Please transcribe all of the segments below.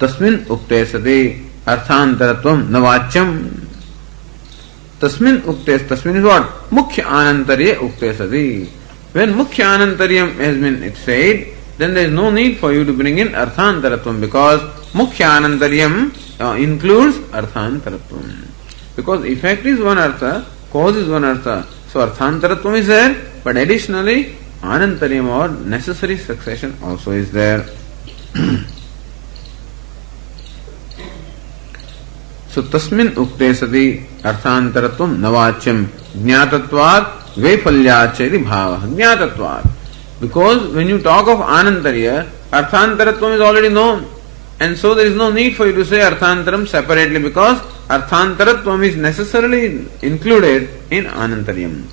तस्मिन् उक्ते सति अर्थांतरत्वं न वाच्यम्. Tasmin uktes, tasmin is what? Mukhya anantarya ukte sati. When mukhya anantaryam has been said, then there is no need for you to bring in arthantaratvam, because mukhya anantaryam includes arthantaratvam. Because effect is one artha, cause is one artha. So arthantaratvam is there, but additionally anantaryam or necessary succession also is there. So tasmin ukte sati arthantaratvam navachyam jnatatvat vefalyachairi bhava. Jnatatvat. Because when you talk of anantarya, arthantaratvam is already known. And so there is no need for you to say arthantaram separately, because arthantaratvam is necessarily included in anantaryam.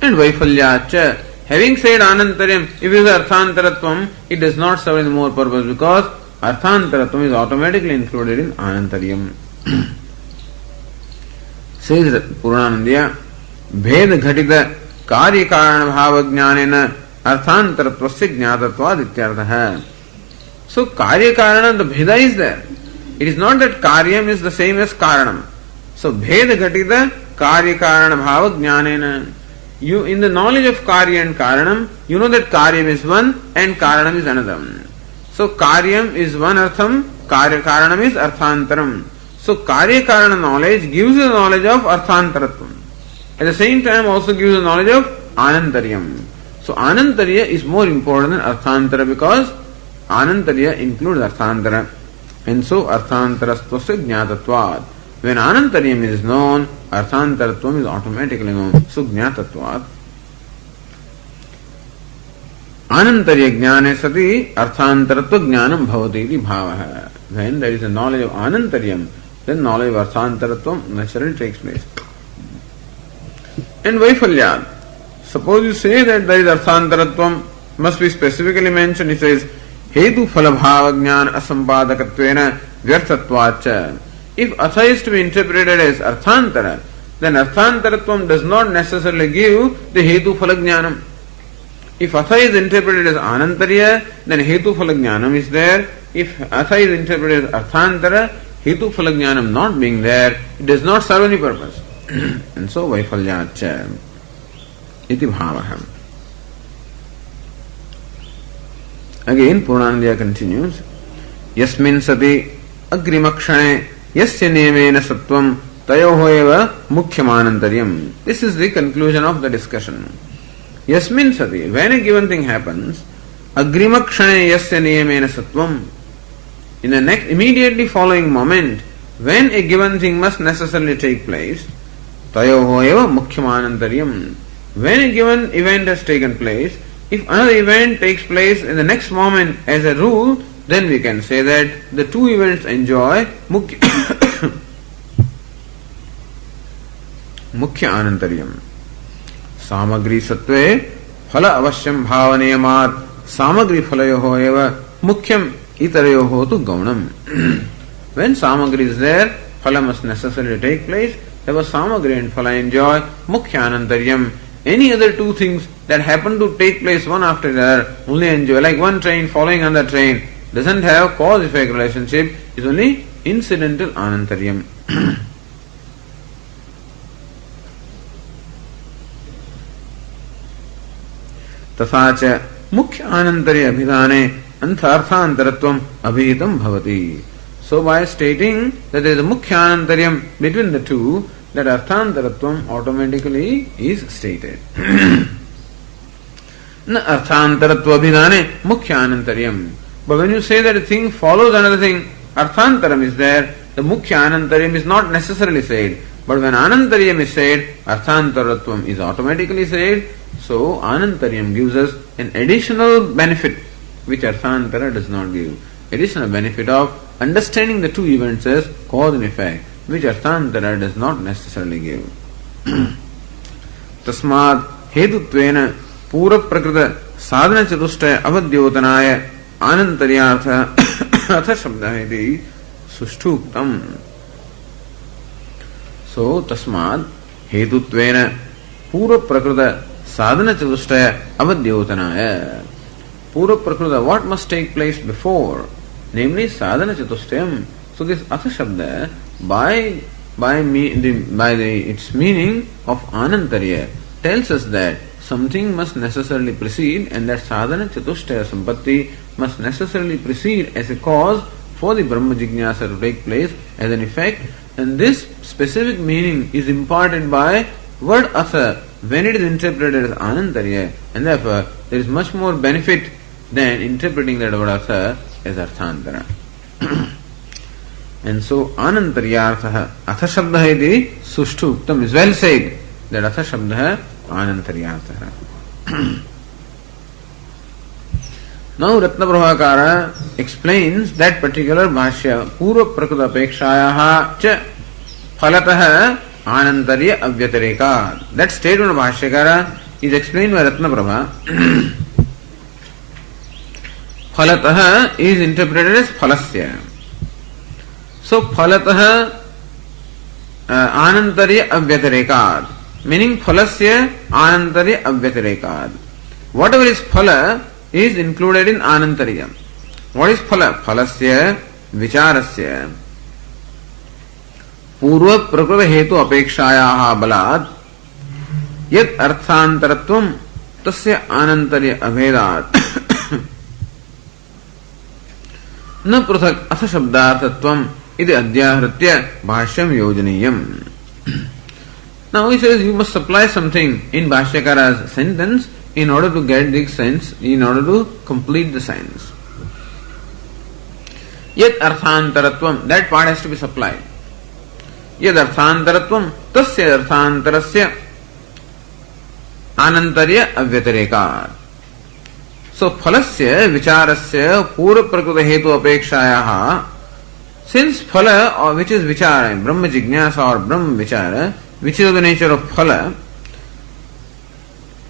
And vaifalyacha, having said anantaryam, if it is arthantaratvam, it does not serve any more purpose, because arthantaratvam is automatically included in anantaryam. Says Puranandya, Bhed Ghatita Karya Karana Bhava Jnanena Arthantarattvasya Jnatatvad Ityarthaha. So Karya Karana, the Bheda is there. It is not that Karyam is the same as Karanam. So Bhed Ghatita Karya Karana Bhava Jnanena. You, in the knowledge of Karya and Karanam, you know that Karyam is one and Karanam is another. So Karyam is one artham, Karanam is arthantaram. So Karya Karana knowledge gives you the knowledge of arthantaratvam. At the same time also gives you the knowledge of anantaryam. So anantarya is more important than arthantara, because anantarya includes arthantara. And so arthantarastvasya jnatatvad. When anantaryam is known, arthantaratvam is automatically known. So jnatatvad. Anantarya jnane sati arthantaratva jnanam bhavati iti bhavaha. When there is a knowledge of anantaryam, then knowledge of arthantaratvam naturally takes place. And vaifalya. Suppose you say that there is arthantaratvam, must be specifically mentioned. It says, hetu phalabhava jnana asampadakatvena vyarthatvacha. If atha is to be interpreted as arthantara, then arthantaratvam does not necessarily give the hetu phalajnanam. If atha is interpreted as anantarya, then hetu phalajnanam is there. If atha is interpreted as arthantara, hetu phalajnanam not being there, it does not serve any purpose. And so vaifalyacha iti bhavaha. Again Purnanandya continues, yasmin sati agrimakshane yasya niyamena sattvam tayoho eva mukhyamanantaryam. This is the conclusion of the discussion. Yasmin sati, when a given thing happens, agrimakshane yasya niyamena sattvam, in the next immediately following moment, when a given thing must necessarily take place, tayoho eva mukhyamanantaryam. When a given event has taken place, if another event takes place in the next moment as a rule, then we can say that the two events enjoy mukhya anantaryam. Samagri sattve phala avasyam bhavanyamat samagri phalayoho eva mukhyam itarayoho tu gaunam. When samagri is there, phala must necessarily take place. Therefore samagri and phala enjoy mukhya anantaryam. Any other two things that happen to take place one after the other only enjoy, like one train following another train, doesn't have cause-effect relationship, is only incidental anantaryam. Tathacha mukhya anantarya abhidhane antharthantaratvam abhihitam bhavati. So by stating that there is a mukhya anantaryam between the two, that arthantaratvam automatically is stated. Na arthantaratva abhidhane mukhya anantaryam. But when you say that a thing follows another thing, arthantaram is there, the mukhya anantaryam is not necessarily said. But when anantaryam is said, arthantaratvam is automatically said. So anantaryam gives us an additional benefit which arthantara does not give. Additional benefit of understanding the two events as cause and effect, which arthantara does not necessarily give. Tasmad hetutvena pura prakrita sadhana chatushtaya avadyotanaya anantaryartha atha shabdaheti sushtuktam. So tasmad hetutvena pura prakrita sadhana chatushtaya avadyotanaya. Pura prakrita, what must take place before? namely sadhana chatushtayam. So this atha shabda, by its meaning of anantarya, tells us that something must necessarily precede, and that sadhana chatushtaya sampatti must necessarily precede as a cause for the Brahma Jignasa to take place as an effect, and this specific meaning is imparted by word atha when it is interpreted as anantarya, and therefore there is much more benefit than interpreting that word atha as arthantara. And so anantaryartha atha shabda iti sushtu uktam is well said that atha shabda anantaryartha. Now Ratna Prabhakara explains that particular bhashya Purva Prakrita Apekshayaha cha Phalatah Anantarya Avyatirekad. That statement of Bhashyakara is explained by Ratna Prabha. Phalatah is interpreted as Phalasya. So Phalatah Anantarya Avyatirekad, meaning Phalasya Anantarya Avyatirekad. Whatever is Phala is included in Anantarya. What is Phala? Phalasya Vicharasya Purva Prakrita Hetu Apekshayaha Balat Yat Arthantaratvam Tasya Anantarya Abhedat Na Pruthak Atha Shabdartatvam Iti Adhyahritya Bhashyam Yojaniyam. Now he says you must supply something in Bhashyakara's sentence in order to get the sense, in order to complete the science. Yat arthantaratvam, that part has to be supplied. Yad arthantaratvam, tasya arthantarasya anantarya avyatirekad. So phalasya vicharasya pura prakrita hetu apekshayaha, since phala, which is vichara, Brahma Jignasa or Brahma Vichara, which is of the nature of phala,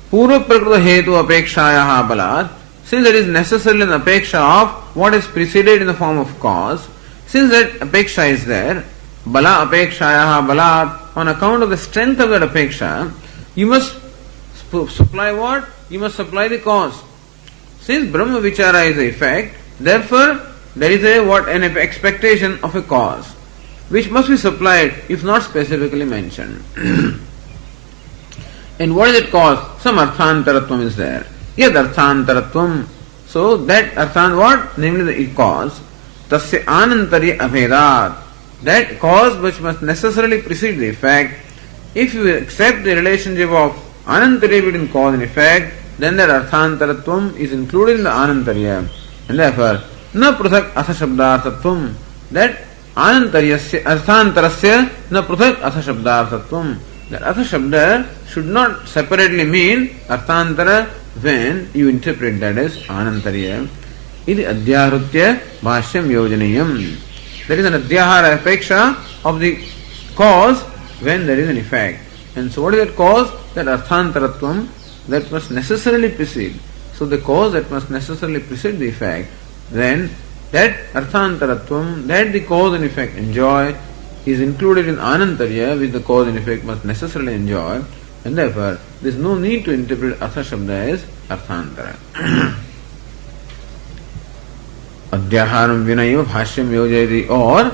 Purva Prakrita Hetu Apekshayaha Balat, since there is necessarily an apeksha of what is preceded in the form of cause, since that apeksha is there, Bala Apekshayaha Balat, on account of the strength of that apeksha, you must supply what? You must supply the cause. Since Brahma Vichara is the effect, therefore there is an expectation of a cause, which must be supplied if not specifically mentioned. And what is it cause? Some arthantaratvam is there. Yad arthantaratvam. So that arthan what? Namely the cause. Tasya anantarya abhedat. That cause which must necessarily precede the effect. If you accept the relationship of anantarya between cause and effect, then that arthantaratvam is included in the anantarya. And therefore, na pruthak atha shabdartatvam. That anantaryasya arthantarasya na pruthak atha shabdartatvam. That atha shabda should not separately mean arthantara when you interpret that as anantarya. Iti adhyarutya bhashyam yojaniyam. There is an adhyahara apeksha of the cause when there is an effect. And so what is that cause? That arthantaratvam that must necessarily precede. So the cause that must necessarily precede the effect, then that arthantaratvam, that the cause and effect enjoy, is included in anantarya, which the cause and effect must necessarily enjoy, and therefore there is no need to interpret atha shabda as arthantara. Adhyaharam vinayam bhashyam yojayati, or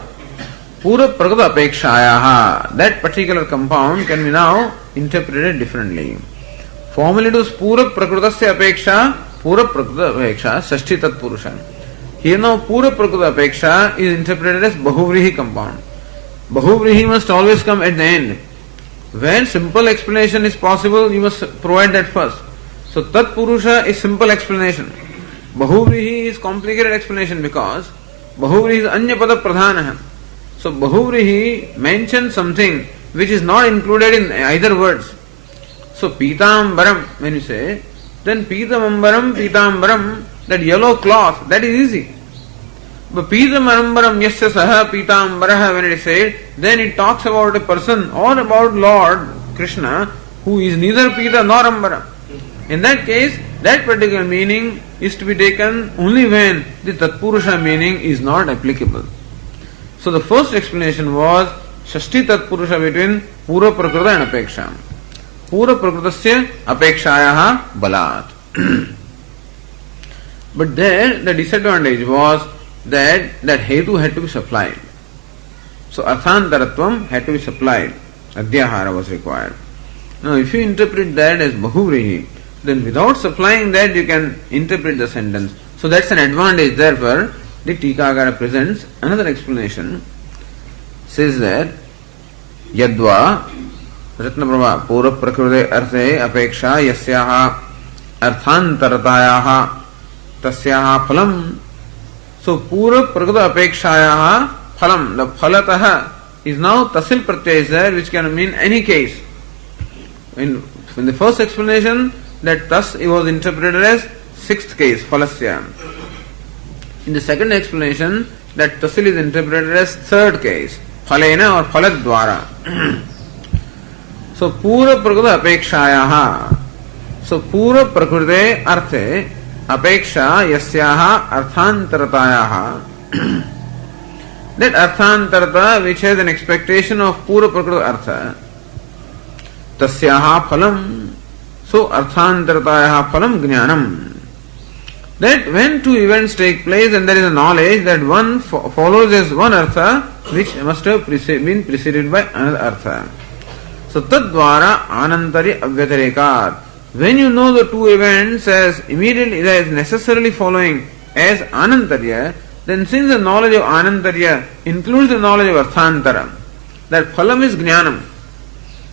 pura prakrita apekshayaha, that particular compound can be now interpreted differently. Formerly it was pura prakritasya apeksha, pura prakrita apeksha, sashti tat purusha. Here now pura prakrita apeksha is interpreted as bahuvrihi compound. Bahuvrihi must always come at the end. When simple explanation is possible, you must provide that first. So tat purusha is simple explanation. Bahuvrihi is complicated explanation because bahuvrihi is anyapada pradhana. So bahuvrihi mentions something which is not included in either words. So pitambaram, when you say, then pitambaram, that yellow cloth, that is easy. But Pītamarambaram yasya saha Pītambaraha, when it is said, then it talks about a person or about Lord Krishna who is neither Pīta nor Ambara. In that case, that particular meaning is to be taken only when the Tatpurusha meaning is not applicable. So the first explanation was Shashti Tatpurusha between Pura Prakrita and Apeksha. Pura Prakritasya Apekshayaha Balat. But there the disadvantage was that hetu had to be supplied. So arthantaratvam had to be supplied. Adhyahara was required. Now if you interpret that as bahuvrihi, then without supplying that you can interpret the sentence. So that's an advantage. Therefore, the Tikakara presents another explanation. Says that Yadva Ratnaprabha Pura Prakrute Arthe Apeksha Yasyaha Arthantaratayaha Tasyaha Phalam. So Pura Prakrute Apekshayaha Phalam. The Phalataha is now Tasil Pratyaya there, which can mean any case. In the first explanation, that thus it was interpreted as sixth case, Phalasya. In the second explanation, that Tasil is interpreted as third case, Phalena or Phaladvara. So Pura Prakrute Apekshayaha. So Pura Prakrute Arthe Apeksha Yasyaha Arthantaratayaha. That Arthantarata which has an expectation of Pura Prakrute Artha, Tasyaha Phalam. So Arthantaratayaha Phalam Jnanam. That when two events take place and there is a knowledge that one follows as one artha which must have been preceded by another artha. So Tadvara Anantari Avyatarekat. When you know the two events as immediately as necessarily following as Anantarya, then since the knowledge of Anantarya includes the knowledge of Arthantara, that Phalam is Jnanam.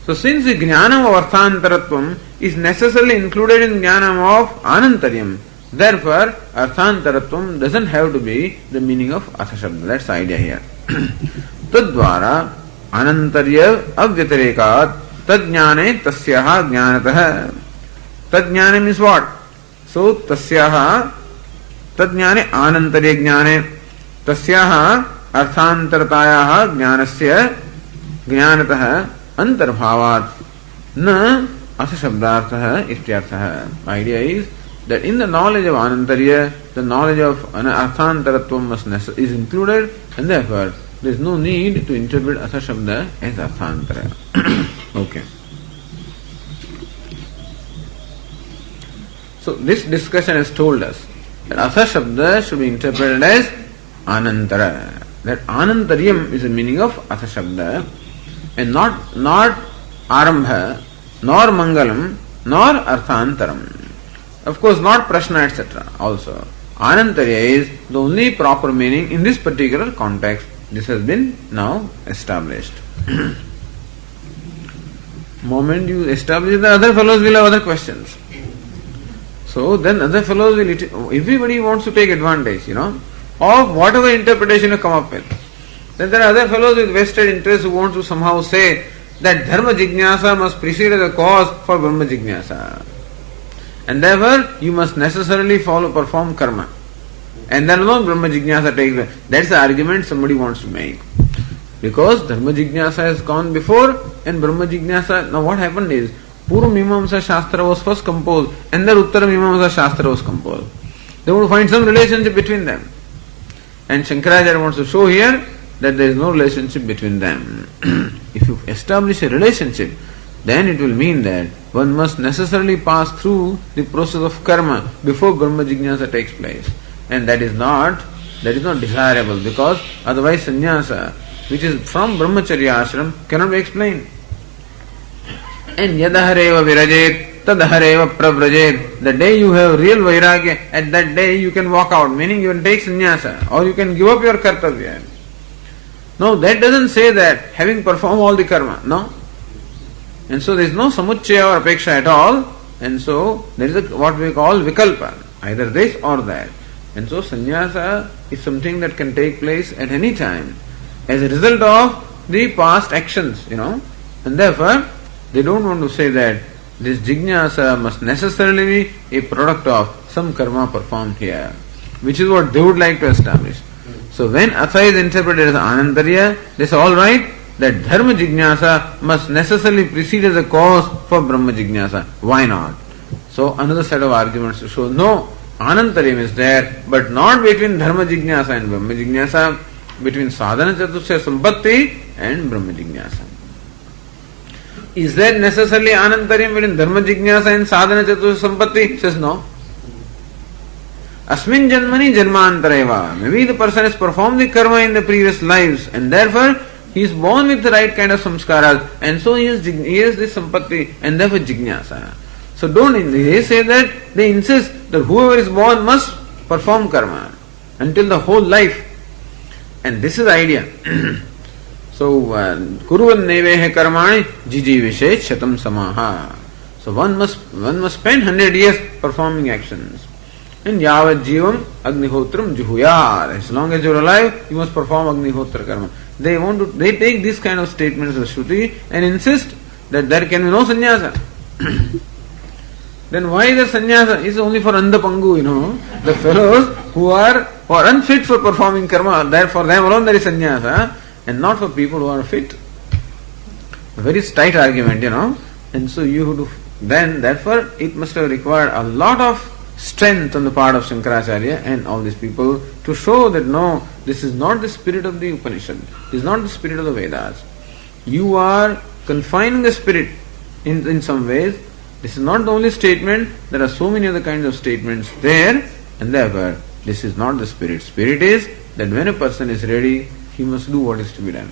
So since the Jnanam of Arthantaratvam is necessarily included in Jnanam of Anantaryam, therefore Arthantaratvam doesn't have to be the meaning of Atha Shabda. That's the idea here. Tadvara Anantarya Avyatarekat Tadjnane Tasyaha Jnanatah. Tadjnane means what? So Tasyaha Tadjnane Anantarya Jnane Tasyaha Arthantaratayaha Jnanasya Jnanatah Antarbhavat Na Atha Shabdartha Ityartha. Idea is that in the knowledge of Anantarya, the knowledge of Arthantaratvam is included, and therefore there is no need to interpret Atha Shabda as Arthantara. Okay. So this discussion has told us that Atha Shabda should be interpreted as Anantara. That Anantaryam is the meaning of Atha Shabda, and not Arambha, nor Mangalam, nor Arthantaram. Of course, not Prashna, etc. also. Anantarya is the only proper meaning in this particular context. This has been now established. Moment you establish, the other fellows will have other questions. So then other fellows will, everybody wants to take advantage, of whatever interpretation you come up with. Then there are other fellows with vested interest who want to somehow say that Dharma Jignasa must precede as a cause for Brahma Jignasa. And therefore, you must necessarily perform karma. And then alone Brahma Jignasa takes place. That's the argument somebody wants to make. Because Dharma Jignasa has gone before and Brahma Jignasa, now what happened is, Purva Mimamsa Shastra was first composed and then Uttara Mimamsa Shastra was composed. They want to find some relationship between them. And Shankaracharya wants to show here that there is no relationship between them. If you establish a relationship, then it will mean that one must necessarily pass through the process of karma before Brahma Jignasa takes place. And that is not desirable, because otherwise sannyasa, which is from Brahmacharya ashram, cannot be explained. And yadahareva virajet, tadahareva pravrajet. The day you have real vairagya, at that day you can walk out, meaning you can take sannyasa, or you can give up your kartavya. No, that doesn't say that having performed all the karma, no. And so there is no samuchaya or apeksha at all, and so there is what we call vikalpa, either this or that. And so sannyasa is something that can take place at any time as a result of the past actions, and therefore they don't want to say that this jignasa must necessarily be a product of some karma performed here, which is what they would like to establish. So when Atha is interpreted as Anantarya, they say all right, that Dharma Jignasa must necessarily precede as a cause for Brahma Jignasa. Why not? So another set of arguments to show no, Anantaryam is there, but not between Dharma Jignasa and Brahma Jignasa, between Sadhana Chatusya Sampatti and Brahma Jignasa. Is there necessarily Anantaryam between Dharma Jignasa and Sadhana Chatusya Sampatti? Says no. Asmin janmani janmantareva. Maybe the person has performed the karma in the previous lives and therefore he is born with the right kind of samskaras and so he has this sampatti and therefore jignasa. So they say that, they insist that whoever is born must perform karma until the whole life. And this is the idea. So, kuruvan nevehe karmani jijivishe shatam samaha. So one must spend 100 years performing actions. And yavad jivam agnihotram juhuyar. As long as you are alive, you must perform agnihotra karma. They take this kind of statements of Shruti and insist that there can be no sannyasa. Then why the sannyasa is only for andapangu, the fellows who are unfit for performing karma, for them alone there is sannyasa, and not for people who are fit. A very tight argument, and so you have to, then therefore it must have required a lot of strength on the part of Shankaracharya and all these people to show that no, this is not the spirit of the Upanishad, this is not the spirit of the Vedas. You are confining the spirit in some ways. This is not the only statement, there are so many other kinds of statements there, and therefore this is not the spirit. Spirit is that when a person is ready, he must do what is to be done.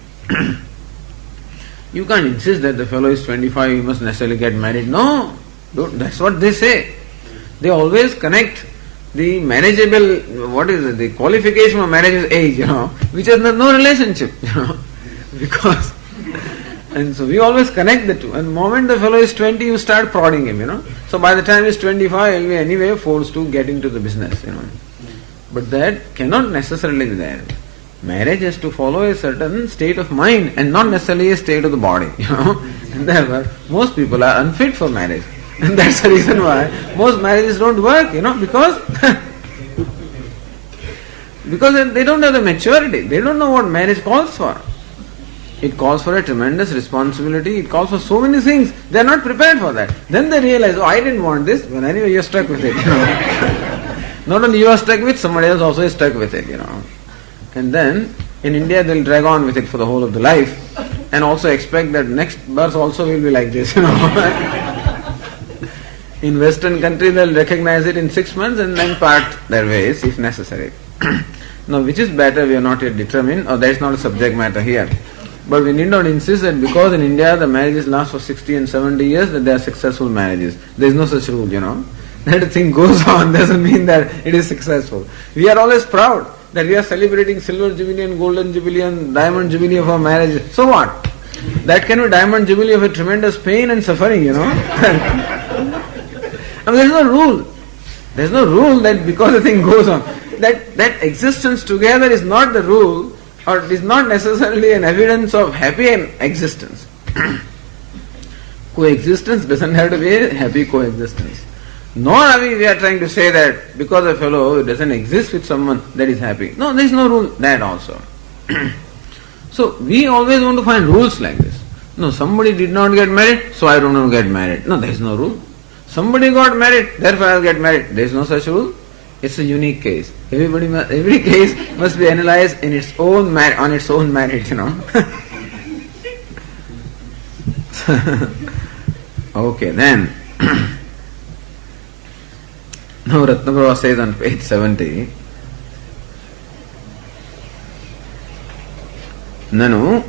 You can't insist that the fellow is 25, he must necessarily get married. No, that's what they say. They always connect the marriageable, the qualification of marriage is age, which has no relationship, because, and so we always connect the two. And the moment the fellow is 20, you start prodding him, So by the time he is 25, he will be anyway forced to get into the business, But that cannot necessarily be there. Marriage has to follow a certain state of mind and not necessarily a state of the body, And therefore, most people are unfit for marriage. And that's the reason why most marriages don't work, because they don't have the maturity. They don't know what marriage calls for. It calls for a tremendous responsibility. It calls for so many things. They are not prepared for that. Then they realize, I didn't want this. Well, anyway, you're stuck with it. Not only you are stuck with, somebody else also is stuck with it. And then in India they'll drag on with it for the whole of the life, and also expect that next birth also will be like this. In Western countries they'll recognize it in 6 months and then part their ways if necessary. Now, which is better, we are not yet determined, or that is not a subject matter here. But we need not insist that because in India the marriages last for 60 and 70 years that they are successful marriages. There is no such rule, That thing goes on doesn't mean that it is successful. We are always proud that we are celebrating silver jubilee and golden jubilee and diamond jubilee of our marriage. So what? That can be diamond jubilee of a tremendous pain and suffering, there is no rule. There is no rule that because the thing goes on, that existence together is not the rule, or it is not necessarily an evidence of happy existence. Coexistence doesn't have to be a happy coexistence. Nor are we are trying to say that because a fellow doesn't exist with someone that is happy. No, there is no rule that also. So we always want to find rules like this. No, somebody did not get married, so I don't want to get married. No, there is no rule. Somebody got married, therefore I will get married. There is no such rule. It's a unique case. Every case must be analyzed in its own on its own merit, Okay, then. Now Ratnaprabha says on page 70, Nanu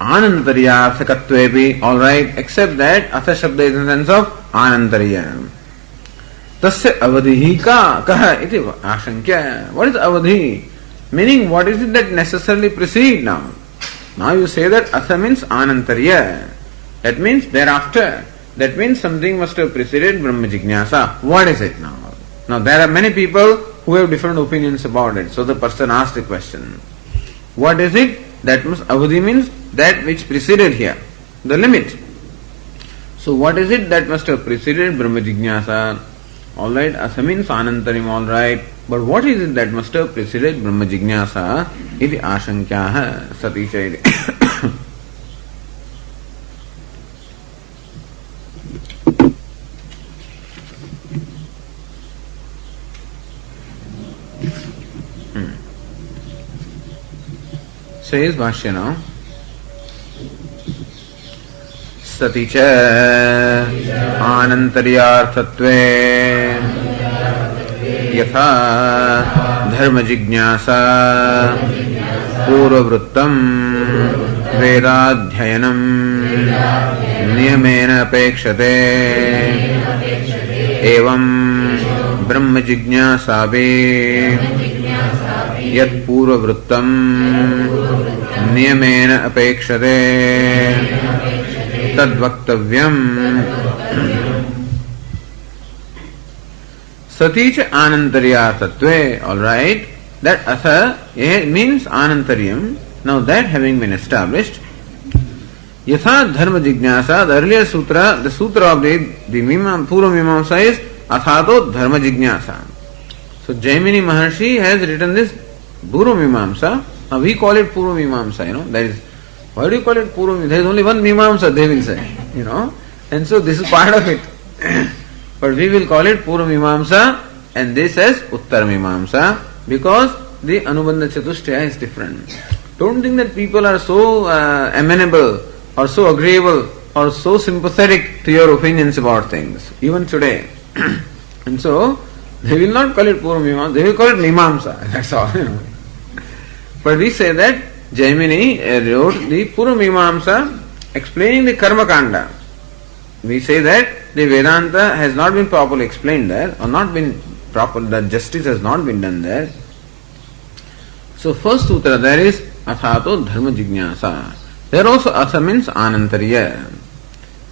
Anantaryarthakatvepi, alright, except that Atha Shabda is in the sense of Anantarya. Tasya avadhi ka kaha iti ashankya. What is avadhi? Meaning, what is it that necessarily precedes now? Now you say that Atha means Anantarya. That means thereafter. That means something must have preceded Brahma Jignasa. What is it now? Now there are many people who have different opinions about it. So the person asked the question. What is it? That must, avadhi means that which preceded here. The limit. So what is it that must have preceded Brahma Jignasa? Alright, Asa means Anantarim, alright. But what is it that must have preceded Brahma Jignasa? Iti ashankyaha satisha. Says Bhashya now. Sati cha anantaryarthatve यथा धर्म जिज्ञासा पूर्ववृत्तम वेदाध्ययनम नियमेन अपेक्षते एवं ब्रह्म जिज्ञासा भी यत् पूर्ववृत्तम नियमेन अपेक्षते तद्वक्तव्यम सतीच आनंतर्यार्थत्वे. All right, that atha means anantaryam. Now that having been established, yatha dharma jignasa, the earlier sutra, the sutra of the Purva Mimamsa is athato dharma jignasa. So Jaimini Maharshi has written this Purva Mimamsa. Now we call it Purva Mimamsa, that is, why do you call it Purva Mimamsa? There is only one Mimamsa, they will say, and so this is part of it. But we will call it Purva Mimamsa and this as Uttar Mimamsa because the Anubandha Chatushtaya is different. Don't think that people are so amenable or so agreeable or so sympathetic to your opinions about things, even today. And so, they will not call it Purva Mimamsa, they will call it Mimamsa, that's all. But we say that Jaimini wrote the Purva Mimamsa explaining the Karma Kanda. We say that the Vedanta has not been properly explained there, or not been proper, that justice has not been done there. So first sutra there is Athato Dharma Jignasa. There also Atha means Anantariya.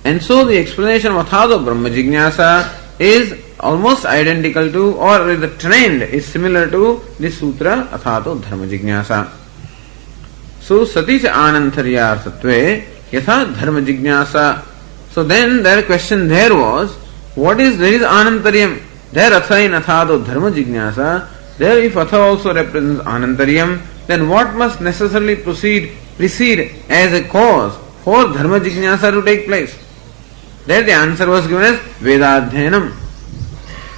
And so the explanation of Athato Brahma Jignasa is almost identical to, or the trend is similar to the sutra Athato Dharma Jignasa. So Saticha Anantariya Arthatve Yatha Dharma Jignasa. So then their question there was, there is Anantaryam. There Atha in Athado Dharma Jignasa, there if Atha also represents Anantaryam, then what must necessarily precede as a cause for Dharma Jignasa to take place? There the answer was given as Vedadhyanam.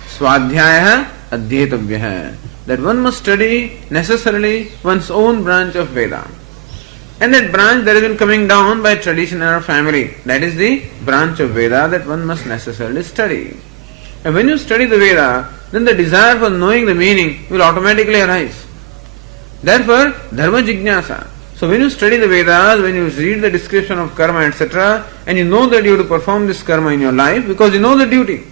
Swadhyaya Adhyetavyaha. That one must study necessarily one's own branch of Veda. And that branch that has been coming down by tradition in our family, that is the branch of Veda that one must necessarily study. And when you study the Veda, then the desire for knowing the meaning will automatically arise. Therefore, Dharma Jignasa. So when you study the Vedas, when you read the description of karma, etc., and you know that you have to perform this karma in your life, because you know the duty.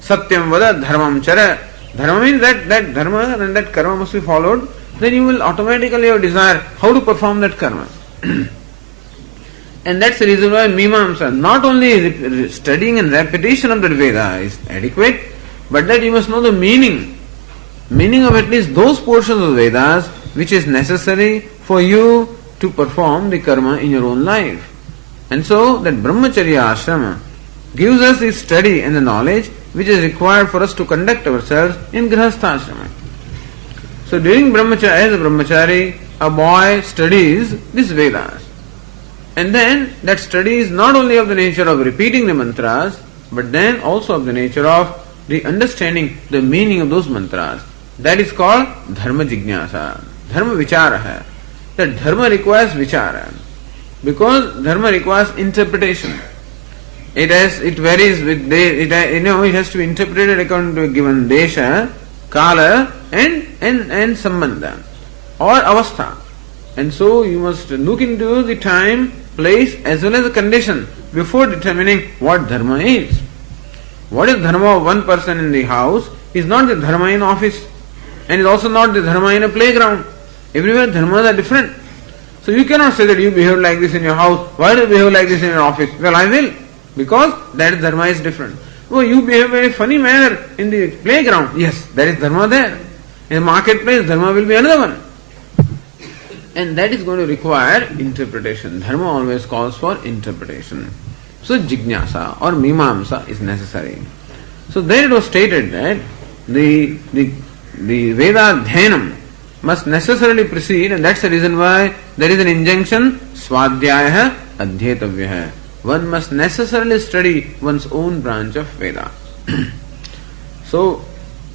Satyam Vada Dharmam Chara. Dharma means that dharma and that karma must be followed, then you will automatically have desire how to perform that karma. And that's the reason why Mimamsa, not only studying and repetition of the Veda is adequate, but that you must know the meaning of at least those portions of Vedas which is necessary for you to perform the karma in your own life. And so that Brahmacharya Ashrama gives us the study and the knowledge which is required for us to conduct ourselves in Grihastha Ashrama. So during Brahmacharya, as a Brahmachari, a boy studies these Vedas. And then that study is not only of the nature of repeating the mantras, but then also of the nature of the understanding the meaning of those mantras. That is called Dharma Jignasa. Dharma Vichara hai. That Dharma requires Vichara. Because Dharma requires interpretation. It varies with it has to be interpreted according to a given desha, kala and sambandha or avastha. And so you must look into the time, place as well as the condition before determining what dharma is. What is dharma of one person in the house is not the dharma in office and is also not the dharma in a playground. Everywhere dharmas are different. So you cannot say that you behave like this in your house. Why do you behave like this in your office? Well, I will. Because that dharma is different. Oh, you behave in a very funny manner in the playground. Yes, that is dharma there. In the marketplace, dharma will be another one. And that is going to require interpretation. Dharma always calls for interpretation. So jignasa or mimamsa is necessary. So there it was stated that the Veda Dhyanam must necessarily precede, and that's the reason why there is an injunction, Swadhyaya Adhyetavyaha. One must necessarily study one's own branch of Veda. So,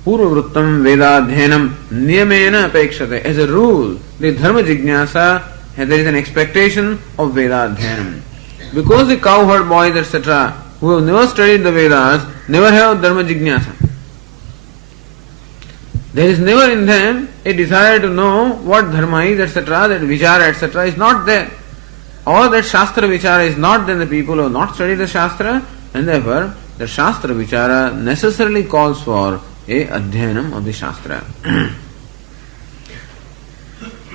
Purva Vrittam Veda Dhyanam Niyamena Apekshate. As a rule, the Dharma Jignasa, there is an expectation of Veda Dhyanam. Because the cowherd boys, etc., who have never studied the Vedas, never have Dharma Jignasa. There is never in them a desire to know what dharma is, etc., that vichara, etc., is not there. Or that shastra vichara is not there in the people who have not studied the shastra, and therefore the shastra vichara necessarily calls for a adhyanam of the shastra.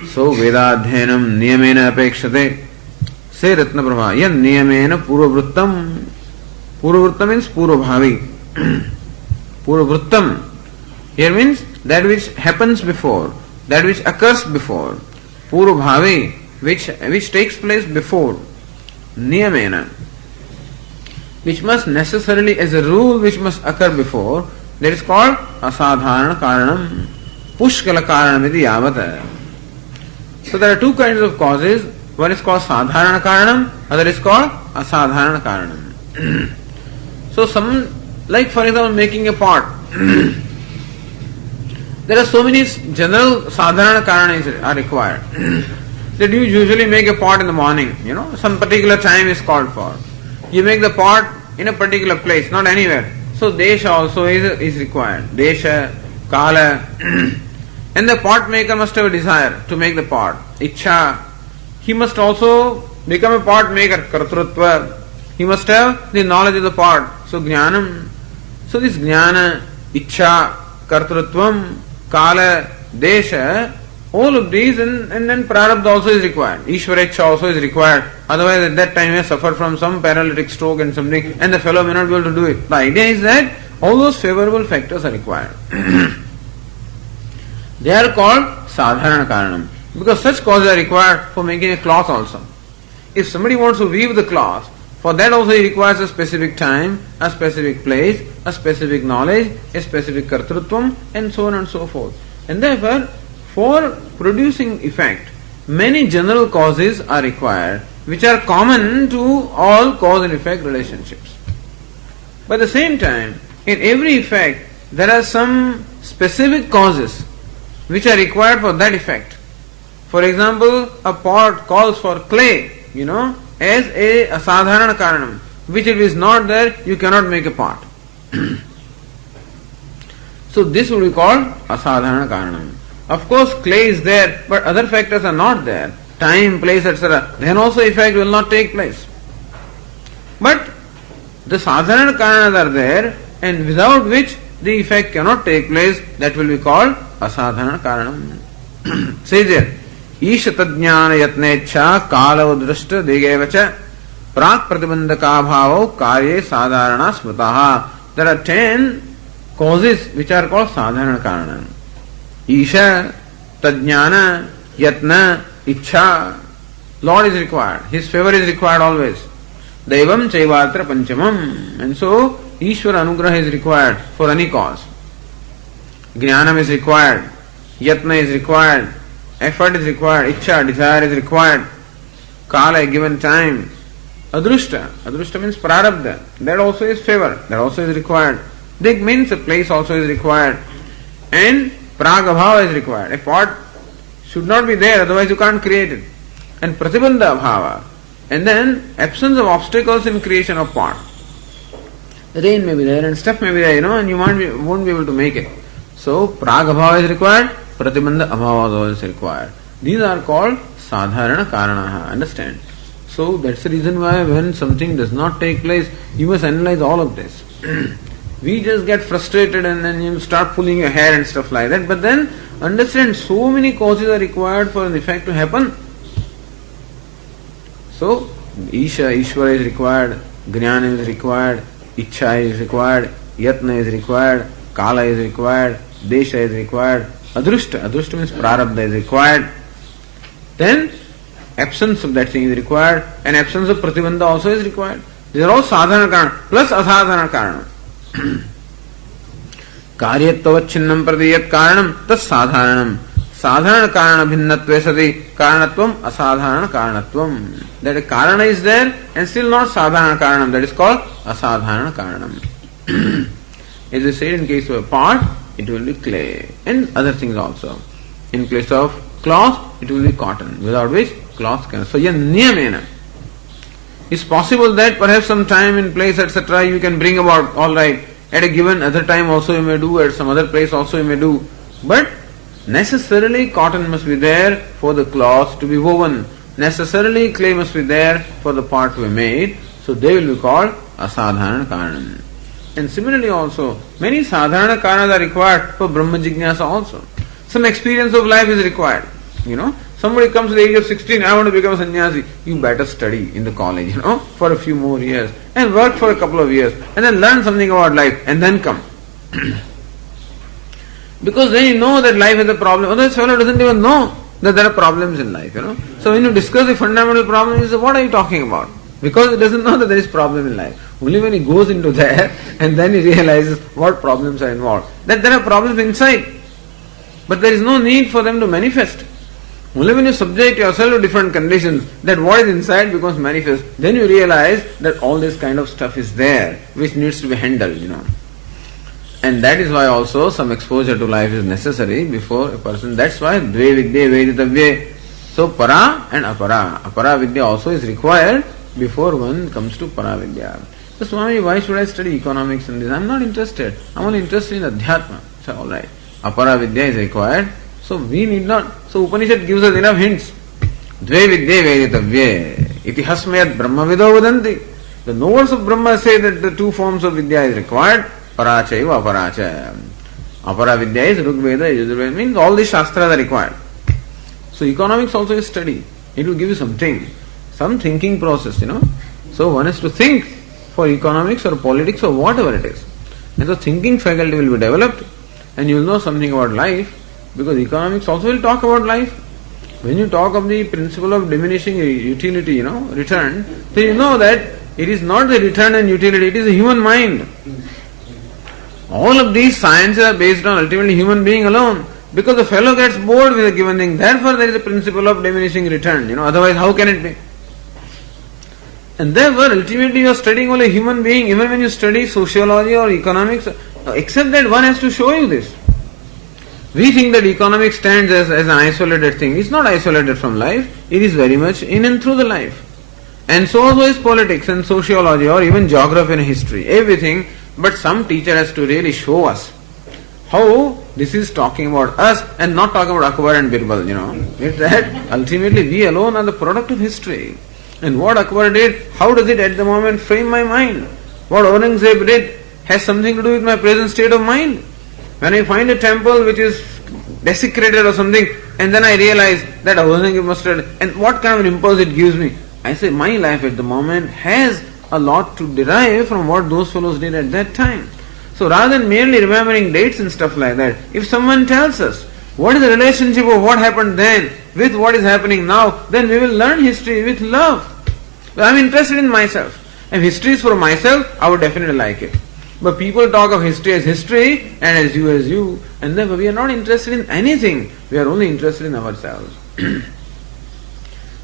So Vedadhyanam niyamena apekshate. Say Ratna Prabha, yan niyamena purvavrittam. Purvavritta means purvabhavi. Purvavrittam here means that which happens before, that which occurs before. Purvabhavi, which takes place before. Niyamena, which must necessarily, as a rule, which must occur before. That is called asadharana karanam. Pushkala karanam iti yavata. So there are two kinds of causes. One is called sadharana karanam, other is called asadharana karanam. So like for example making a pot. There are so many general sadharana karanas are required. That you usually make a pot in the morning, some particular time is called for. You make the pot in a particular place, not anywhere. So desha also is required. Desha, kala. And the pot maker must have a desire to make the pot. Ichha. He must also become a pot maker. Kartrutva. He must have the knowledge of the pot. So jnanam. So this jnana, ichha, kartrutvam, kala, desha, all of these and then prarabdha also is required. Ishvarecha also is required. Otherwise at that time he may suffer from some paralytic stroke and something and the fellow may not be able to do it. The idea is that all those favorable factors are required. They are called sadharana karanam. Because such causes are required for making a cloth also. If somebody wants to weave the cloth, for that also he requires a specific time, a specific place, a specific knowledge, a specific kartrutvam, and so on and so forth. And therefore, for producing effect, many general causes are required, which are common to all cause and effect relationships. But at the same time, in every effect, there are some specific causes which are required for that effect. For example, a pot calls for clay, as a sadharana karanam, which if it is not there, you cannot make a pot. So this will be called asadharana karanam. Of course, clay is there, but other factors are not there. Time, place, etc. Then also effect will not take place. But the sadharana karanas are there, and without which the effect cannot take place. That will be called asadharana karanam. Says there, ईशतज्ञान यत्नेच्छा कालवदृष्ट दिगेवच प्राक प्रतिबंधका भावो कार्ये साधारणा स्मृतः. There are 10 causes which are called sadharana karana. Isha, tajnana, yatna, ichha. Lord is required. His favor is required always. Devam chaivatra panchamam. And so, Ishvara anugraha is required for any cause. Jnanam is required. Yatna is required. Effort is required. Ichha, desire is required. Kala, a given time. Adrushta. Adrushta means prarabdha. That also is favor. That also is required. Dig means a place also is required. And pragabhava is required. A pot should not be there, otherwise you can't create it. And pratibandha bhava. And then absence of obstacles in creation of pot. Rain may be there and stuff may be there, and you won't be able to make it. So pragabhava is required. Pratibandha abhava is required. These are called sadharana karanaha. Understand? So that's the reason why when something does not take place, you must analyze all of this. We just get frustrated and then you start pulling your hair and stuff like that. But then understand, so many causes are required for an effect to happen. So Ishvara is required, Jnana is required, Ichha is required, Yatna is required, Kala is required, Desha is required, Adrushta means prarabdha is required. Then absence of that thing is required, and absence of pratibandha also is required. These are all sadhana karana plus asadhana karana. Karyattavacchinnam pradiyat karanam tas sadharanam. Sadharana karana bhinnatve sati karanatvam asadharana karanatvam. That a karana is there and still not sadharana karanam. That is called asadharana karanam. As I said, in case of a pot, it will be clay and other things also. In place of cloth, it will be cotton, without which cloth can. So, niyamena. It's possible that perhaps some time in place, etc., you can bring about, all right, at a given other time also you may do, at some other place also you may do. But necessarily cotton must be there for the cloth to be woven. Necessarily clay must be there for the pot to be made. So they will be called asadharana karanam. And similarly also, many sadharana karanas are required for Brahma Jignasa also. Some experience of life is required. Somebody comes to the age of 16, I want to become a sannyasi. You better study in the college, for a few more years and work for a couple of years and then learn something about life and then come. Because then you know that life has a problem. Otherwise, fellow doesn't even know that there are problems in life, So when you discuss the fundamental problem, you say, what are you talking about? Because he doesn't know that there is problem in life. Only when he goes into there and then he realizes what problems are involved. That there are problems inside. But there is no need for them to manifest. Only when you subject yourself to different conditions, that what is inside becomes manifest. Then you realize that all this kind of stuff is there, which needs to be handled, And that is why also some exposure to life is necessary before a person. That's why dve vidya veditavye. So para and apara. Apara vidya also is required before one comes to para vidya. So Swami, why should I study economics and this? I am not interested. I am only interested in adhyatma. So alright. Apara vidya is required. So we need not. So Upanishad gives us enough hints. Dve vidya veditavye. Iti hasmayat brahma vido vadanti. The knowers of Brahma say that the two forms of vidya is required. Parachaiva aparachaya. Apara vidya is Rigveda, Yajurveda. Means all these shastras are required. So economics also is study. It will give you something. Some thinking process, So one has to think for economics or politics or whatever it is. And so thinking faculty will be developed and you will know something about life. Because economics also will talk about life. When you talk of the principle of diminishing utility, return, then you know that it is not the return and utility, it is the human mind. All of these sciences are based on ultimately human being alone. Because the fellow gets bored with a given thing. Therefore there is a principle of diminishing return. Otherwise how can it be? And therefore ultimately you are studying only human being. Even when you study sociology or economics, except that one has to show you this. We think that economics stands as an isolated thing. It's not isolated from life. It is very much in and through the life. And so also is politics and sociology or even geography and history. Everything. But some teacher has to really show us how this is talking about us and not talking about Akbar and Birbal, It's that ultimately we alone are the product of history. And what Akbar did, how does it at the moment frame my mind? What Aurangzeb did has something to do with my present state of mind. When I find a temple which is desecrated or something, and then I realize that Aurangzeb must have, and what kind of an impulse it gives me, I say my life at the moment has a lot to derive from what those fellows did at that time. So rather than merely remembering dates and stuff like that, if someone tells us what is the relationship of what happened then with what is happening now, then we will learn history with love. But I am interested in myself. If history is for myself, I would definitely like it. But people talk of history as history and as you, and therefore we are not interested in anything. We are only interested in ourselves.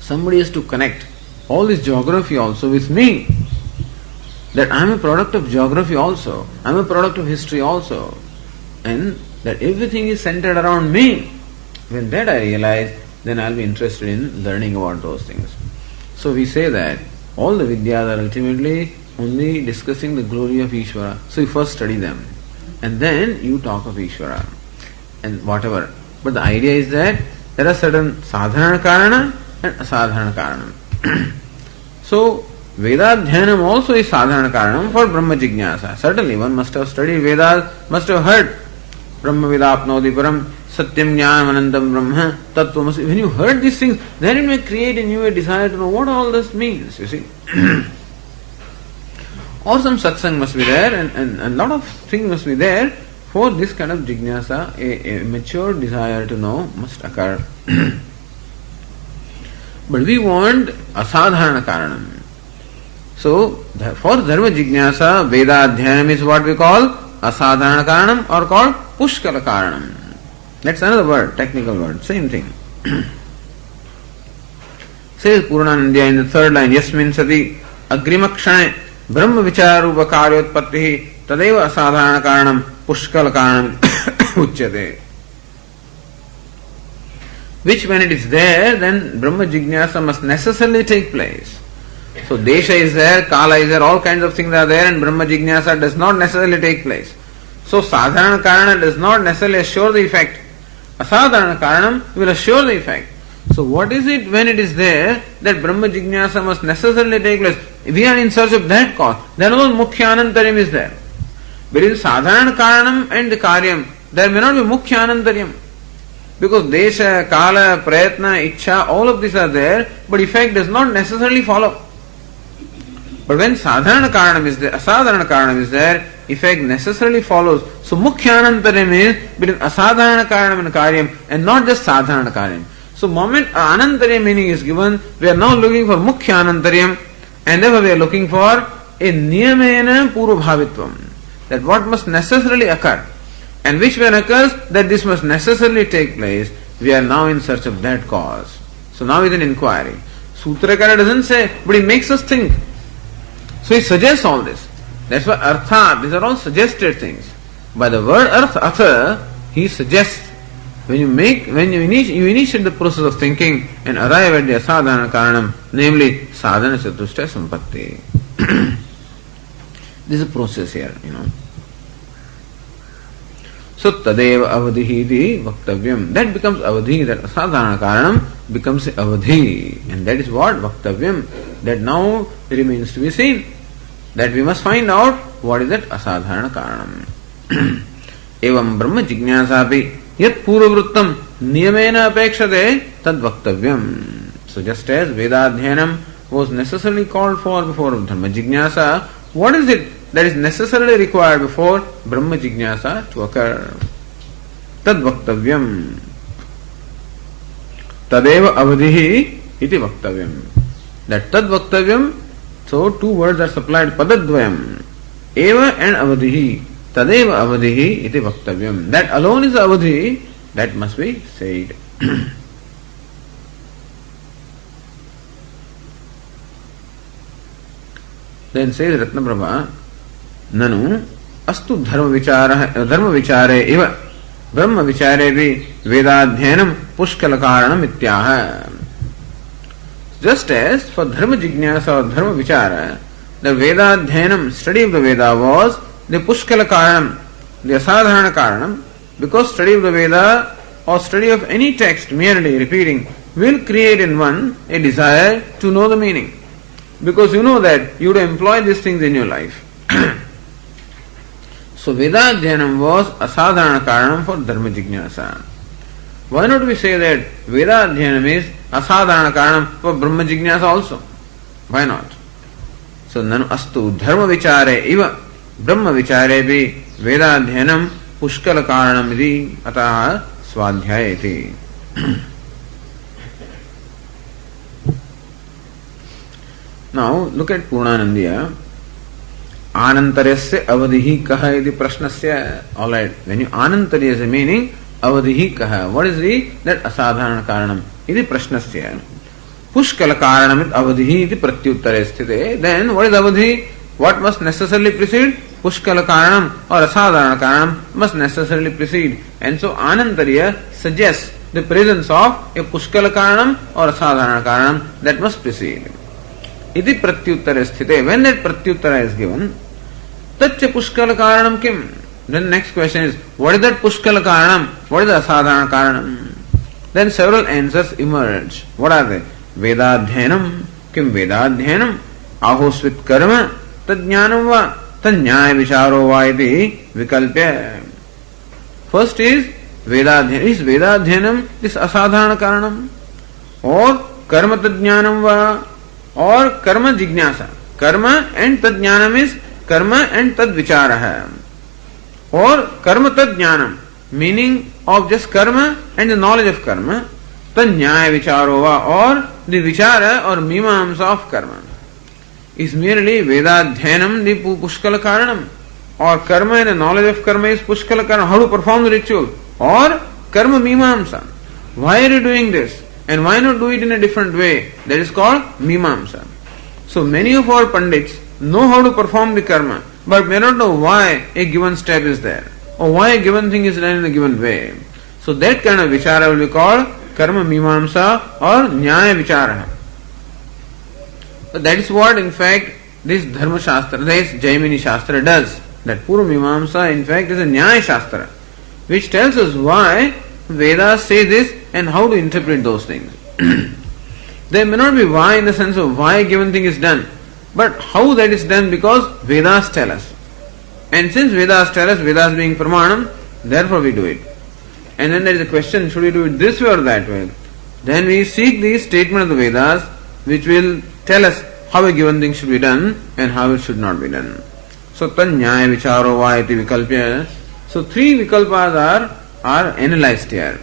Somebody has to connect all this geography also with me. That I am a product of geography also. I am a product of history also. And that everything is centered around me. When that I realize, then I will be interested in learning about those things. So we say that all the Vidyas are ultimately only discussing the glory of Ishvara. So you first study them. And then you talk of Ishvara. And whatever. But the idea is that there are certain sadharana karana and asadharana karanam. So Vedadhyanam also is sadharana karanam for Brahma Jignasa. Certainly one must have studied Vedas, must have heard Brahma Vidapnodi Param, Satyam Jnanam Anantam Brahma, Tattvamasi. When you heard these things, then it may create in you a desire to know what all this means, you see. Or some satsang must be there and a lot of things must be there for this kind of jignasa, a mature desire to know must occur. But we want asadharana karanam. So, for dharma jignasa, Vedadhyanam is what we call asadharana karanam or called pushkala karanam. That's another word, technical word, same thing. Says Purananandya in the third line, Yasmin sati agrimakshane Brahma vicharupa karyotpattihi tadeva asadharana karanam pushkala karanam uchyate. Which when it is there, then Brahma jignasa must necessarily take place. So desha is there, kala is there, all kinds of things are there and Brahma jignasa does not necessarily take place. So sadharana karana does not necessarily assure the effect. Asadharana karanam will assure the effect. So what is it when it is there that Brahma Jignasa must necessarily take place? If we are in search of that cause, then all Mukhya Anantaryam is there. But in Sadharana Karanam and the Karyam, there may not be Mukhya Anantaryam. Because Desha, Kala, Prayatna, Ichha, all of these are there, but effect does not necessarily follow. But when Sadharana Karanam is there, Asadharana Karanam is there, effect necessarily follows. So Mukhya Anantaryam is between Asadharana Karanam and Karyam and not just Sadharana Karyam. So moment Anantaryam meaning is given, we are now looking for Mukhya Anantaryam and therefore we are looking for a Niyamena Purvabhavitvam. That what must necessarily occur. And which when occurs, that this must necessarily take place, we are now in search of that cause. So now is an inquiry. Sutrakara doesn't say, but he makes us think. So he suggests all this. That's why artha, these are all suggested things. By the word artha, he suggests. When you initiate the process of thinking and arrive at the asadhana karanam, namely sadhana chatushtaya sampatti. This is a process here, So tadeva avadhi iti vaktavyam. That becomes avadhi, that asadhana karanam becomes avadhi. And that is what? Vaktavyam. That now remains to be seen. That we must find out what is that asadhana karanam. Evam brahma jignasapi yat purvavrittam niyamena apekshate tad vaktavyam. So just as Vedadhyanam was necessarily called for before Dharma Jignasa, what is it that is necessarily required before Brahma Jignasa to occur? Tad vaktavyam. Tadeva avadhihi iti vaktavyam. That tad vaktavyam, so two words are supplied, padadvayam. Eva and avadhihi. Tadeva avadhihi iti vaktavyam. That alone is avadhi, that must be said. Then says Ratnaprabha, Nanu astu dharma vichare eva brahma vichare vi vedadhyanam pushkala karanam ityaha. Just as for dharma jignasa or dharma vichara, the vedadhyanam, study of the Veda, was the pushkala karanam, the asadharana karanam, because study of the Veda or study of any text merely repeating will create in one a desire to know the meaning. Because you know that you would employ these things in your life. So Vedadhyanam was asadharana karanam for dharma jignasa. Why not we say that Vedadhyanam is asadharana karanam for Brahma jignasa also? Why not? So nanu astu dharma vichare iva Brahma vichare bhi Vedadhyanam pushkala karanam iti ataha swadhyayati. Now look at Purnanandiya. Anantaryasya avadhihi kaha iti prashnasya. Alright, when you anantarya is a meaning, avadhihi kaha. What is the that asadharana karanam? Iti prashnasya. Pushkala karanam it avadhihi iti pratyuttare sthite. Then what is avadhi? What must necessarily precede? Pushkala karanam or asadharana karanam must necessarily precede. And so anantarya suggests the presence of a pushkala karanam or asadharana karanam that must precede. Iti pratyuttara sthite. When that pratyuttara is given, taccha pushkala karanam kim? Then next question is, what is that pushkala karanam? What is the asadharana karanam? Then several answers emerge. What are they? Vedadhyanam. Kim Vedadhyanam? Ahosvit karma. Tadjnanam va. Tanyaya vicharo va iti vikalpya. First is Vedadhyanam. Is Vedadhyanam this asadharana karanam? Or karma tadjnanam va? Or karma jignasa. Karma and tad jnanam is karma and tad vichara hai. Or karma tad jnanam, meaning of just karma and the knowledge of karma. Tad nyaya vicharova, or the vichara or mimamsa of karma. Is merely Vedadhyanam the pushkala karanam. Or karma and the knowledge of karma is pushkala karanam. How to perform the ritual. Or karma mimamsa. Why are you doing this? And why not do it in a different way? That is called mimamsa. So many of our pandits know how to perform the karma, but may not know why a given step is there, or why a given thing is done in a given way. So that kind of vichara will be called karma mimamsa or nyaya vichara. So that is what in fact this dharma shastra, this Jaimini shastra does. That purva mimamsa in fact is a nyaya shastra, which tells us why Vedas say this and how to interpret those things. There may not be why in the sense of why a given thing is done, but how that is done because Vedas tell us. And since Vedas tell us, Vedas being Pramanam, therefore we do it. And then there is a question, should we do it this way or that way? Then we seek the statement of the Vedas which will tell us how a given thing should be done and how it should not be done. So, tanyaya vicharo va iti vikalpya. So, three vikalpas are analyzed here.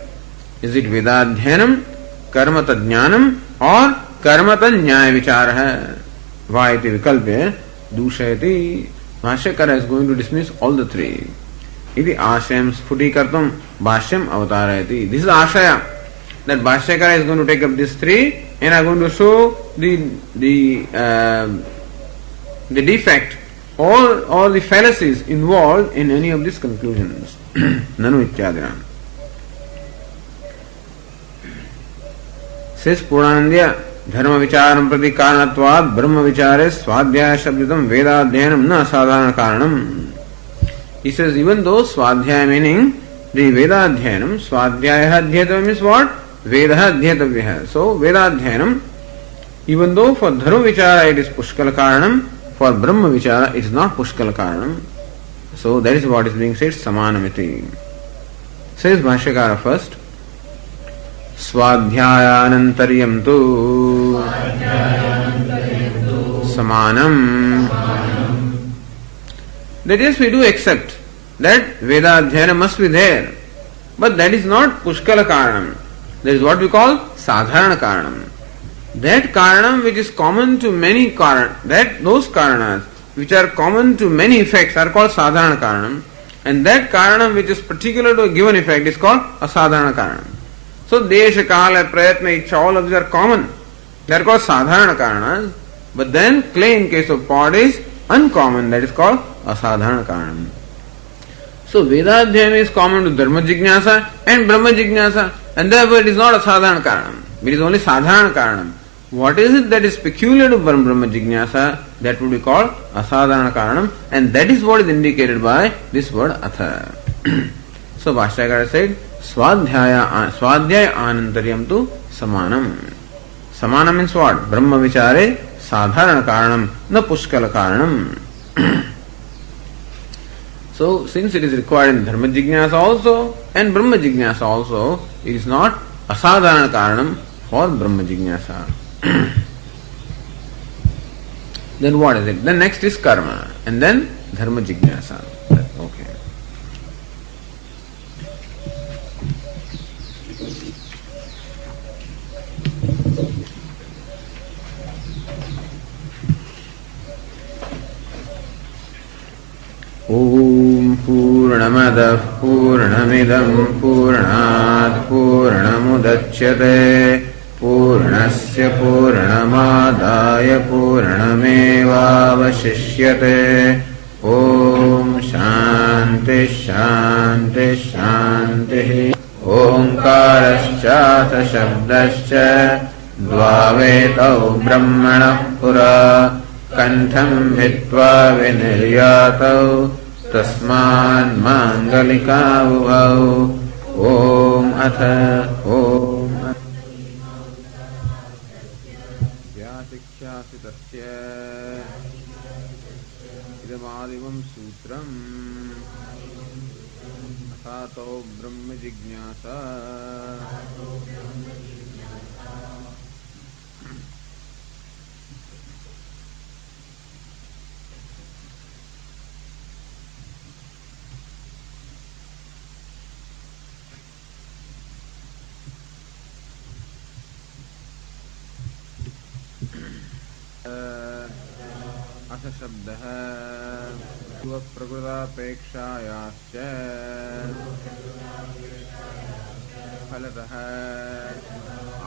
Is it Vedadhyanam, Karmata Jnanam or Karmata Nyaya Vichara? Va iti vikalpya dushayati. Bhashyakara is going to dismiss all the three. Iti ashayam sphutikartam bhashyam avatarayati. This is ashaya. That Bhashyakara is going to take up these three and are going to show the defect or the fallacies involved in any of these conclusions. Nanu ityadina. Says Puranandya, Dharma vicharam prati karanatvad Brahma vichare swadhyaya shabditam vedadhyanam na asadhana karanam. He says even though swadhyaya meaning the vedadhyanam, swadhyaya adhyatavam is what? Vedaha adhyatavyaha. So vedadhyanam, even though for dharma vichara it is pushkala karanam, for brahma vichara it is not pushkala karanam. So that is what is being said, samanamiti. Says Bhashyakara first, swadhyayanantaryam tu samanam. That is, we do accept that Vedadhyana must be there, but that is not pushkala karanam. That is what we call sadharana karanam. That karanam which is common to many those karanas which are common to many effects are called sadharana karanam, and that karanam which is particular to a given effect is called asadharana karanam. So desha, kala, prayatna, ichha, all of these are common. They are called sadharana karanas, but then clay in case of pot is uncommon, that is called asadharana karanam. So Vedadhyana is common to Dharma Jignasa and Brahma Jignasa, and therefore it is not a sadharana karanam. It is only sadharana karanam. What is it that is peculiar to Brahma Jignasa? That would be called asadharana karanam, and that is what is indicated by this word atha. So Bhashyakara said, Swadhyaya anantaryam tu samanam. Samanam means what? Brahma vichare sadharana karanam, na pushkala karanam. So, since it is required in Dharma Jignasa also and Brahma Jignasa also, it is not asadharana karanam for Brahma Jignasa. Then what is it? Then next is karma and then Dharma Jignasa. Okay. Om Purnamadah Purnamidam Purnat Purnamudachyate Purnasya Purnamadaya Purnamevavashishyate. Om Shanti Shanti Shanti. Omkarascha Shabdascha Dvavetau Brahmana Pura Kantham Hitva Viniryatau Tasman Mangalika Vuvau. Om Atha Om Vyasikshyasitasya Idamadivam Sūtram Athato Brahma Jignasa. अथ शब्दः स्वप्रकृतापेक्षायाश्च फलतः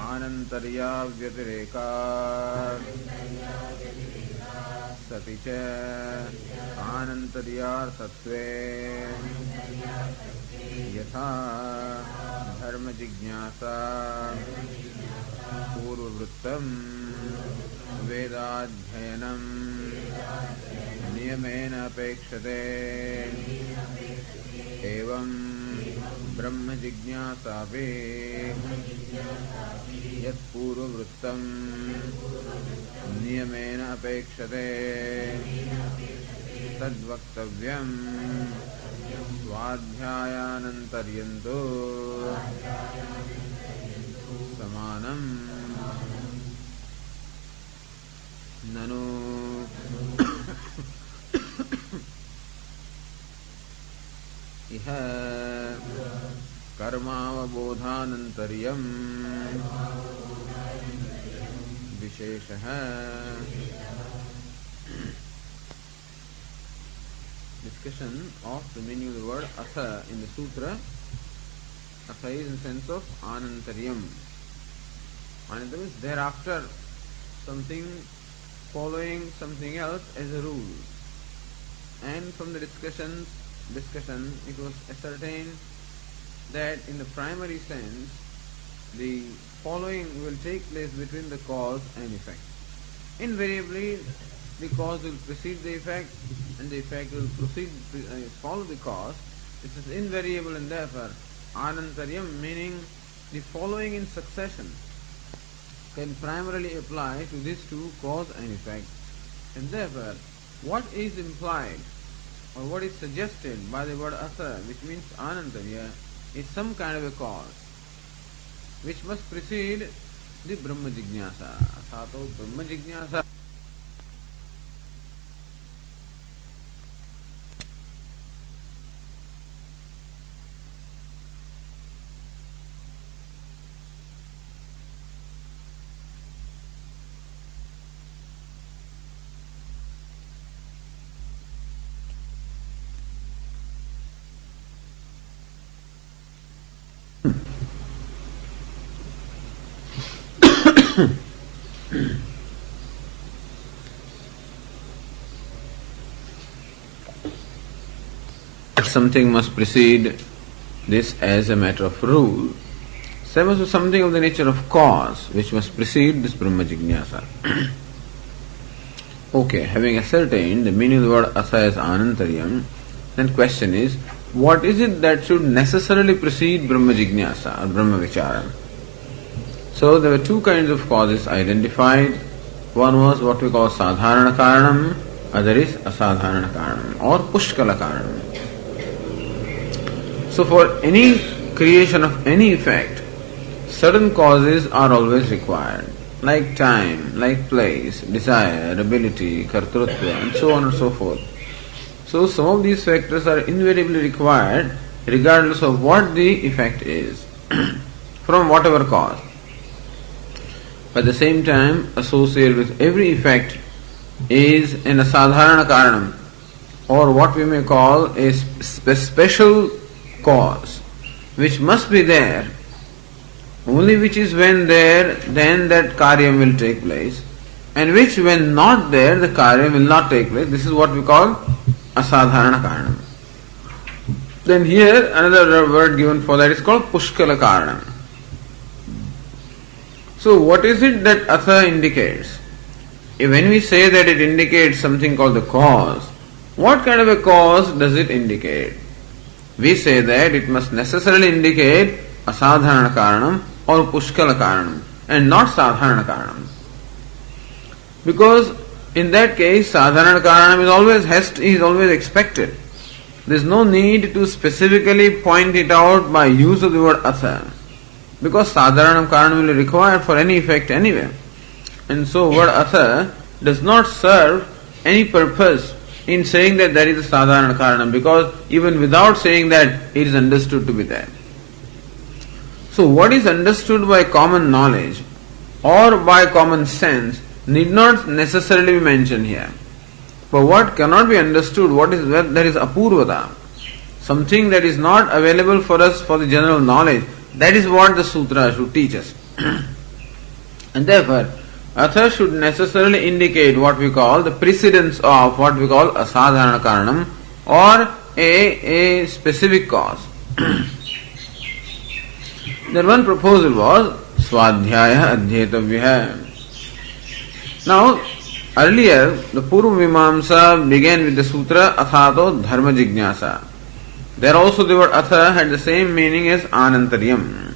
आनन्तर्याव्यतिरेकात् सति च आनन्तर्यार्थत्वे यथा धर्मजिज्ञासा पूर्ववृत्तम् वेदाध्ययनं नियमेन अपेक्षते एवं ब्रह्म जिज्ञासावे यत्पूर्ववृत्तं नियमेन अपेक्षते तद्वक्तव्यं स्वाध्यायानन्तर्यन्तु समानम् ननु इह कर्मावबोधानन्तर्यं विशेषः. Discussion of the meaning of the word atha in the sutra. Atha is in the sense of anantaryam. Anantaryam is thereafter, something following something else as a rule. And from the discussion it was ascertained that in the primary sense the following will take place between the cause and effect. Invariably the cause will precede the effect and the effect will follow the cause. This is invariable, and therefore anantaryam, meaning the following in succession, can primarily apply to these two, cause and effect. And therefore what is implied or what is suggested by the word atha, which means anantarya, is some kind of a cause which must precede the Brahma jignasa. Athato Brahma jignasa. Something must precede this as a matter of rule. There must be something of the nature of cause which must precede this Brahma Jignasa. Okay, having ascertained the meaning of the word atha as anantaryam, then question is, what is it that should necessarily precede Brahma Jignasa or Brahma Vichara? So there were two kinds of causes identified. One was what we call sadharana karanam, other is asadharana karanam or pushkala karanam. So for any creation of any effect, certain causes are always required, like time, like place, desire, ability, kartrutva, and so on and so forth. So some of these factors are invariably required regardless of what the effect is, from whatever cause. At the same time, associated with every effect is an asadharana karanam, or what we may call a special cause, which must be there, only which is when there, then that karyam will take place, and which when not there, the karyam will not take place. This is what we call asadharana karanam. Then here another word given for that is called pushkala karanam. So what is it that atha indicates? When we say that it indicates something called the cause, what kind of a cause does it indicate? We say that it must necessarily indicate asadharana karanam or pushkala karanam and not sadharana karanam. Because in that case sadharana karanam is always expected. There is no need to specifically point it out by use of the word atha, because sadharana karanam will be required for any effect anyway. And so word atha does not serve any purpose in saying that there is a sadharana karanam, because even without saying that, it is understood to be there. So what is understood by common knowledge or by common sense need not necessarily be mentioned here. But what cannot be understood, that is apurvata, something that is not available for us for the general knowledge, that is what the sutra should teach us. And therefore atha should necessarily indicate what we call the precedence of what we call asadharana karanam or a specific cause. Then one proposal was swadhyaya adhyetavya. Now earlier the Purva Mimamsa began with the sutra athato dharma jignasa. There also the word atha had the same meaning as anantaryam.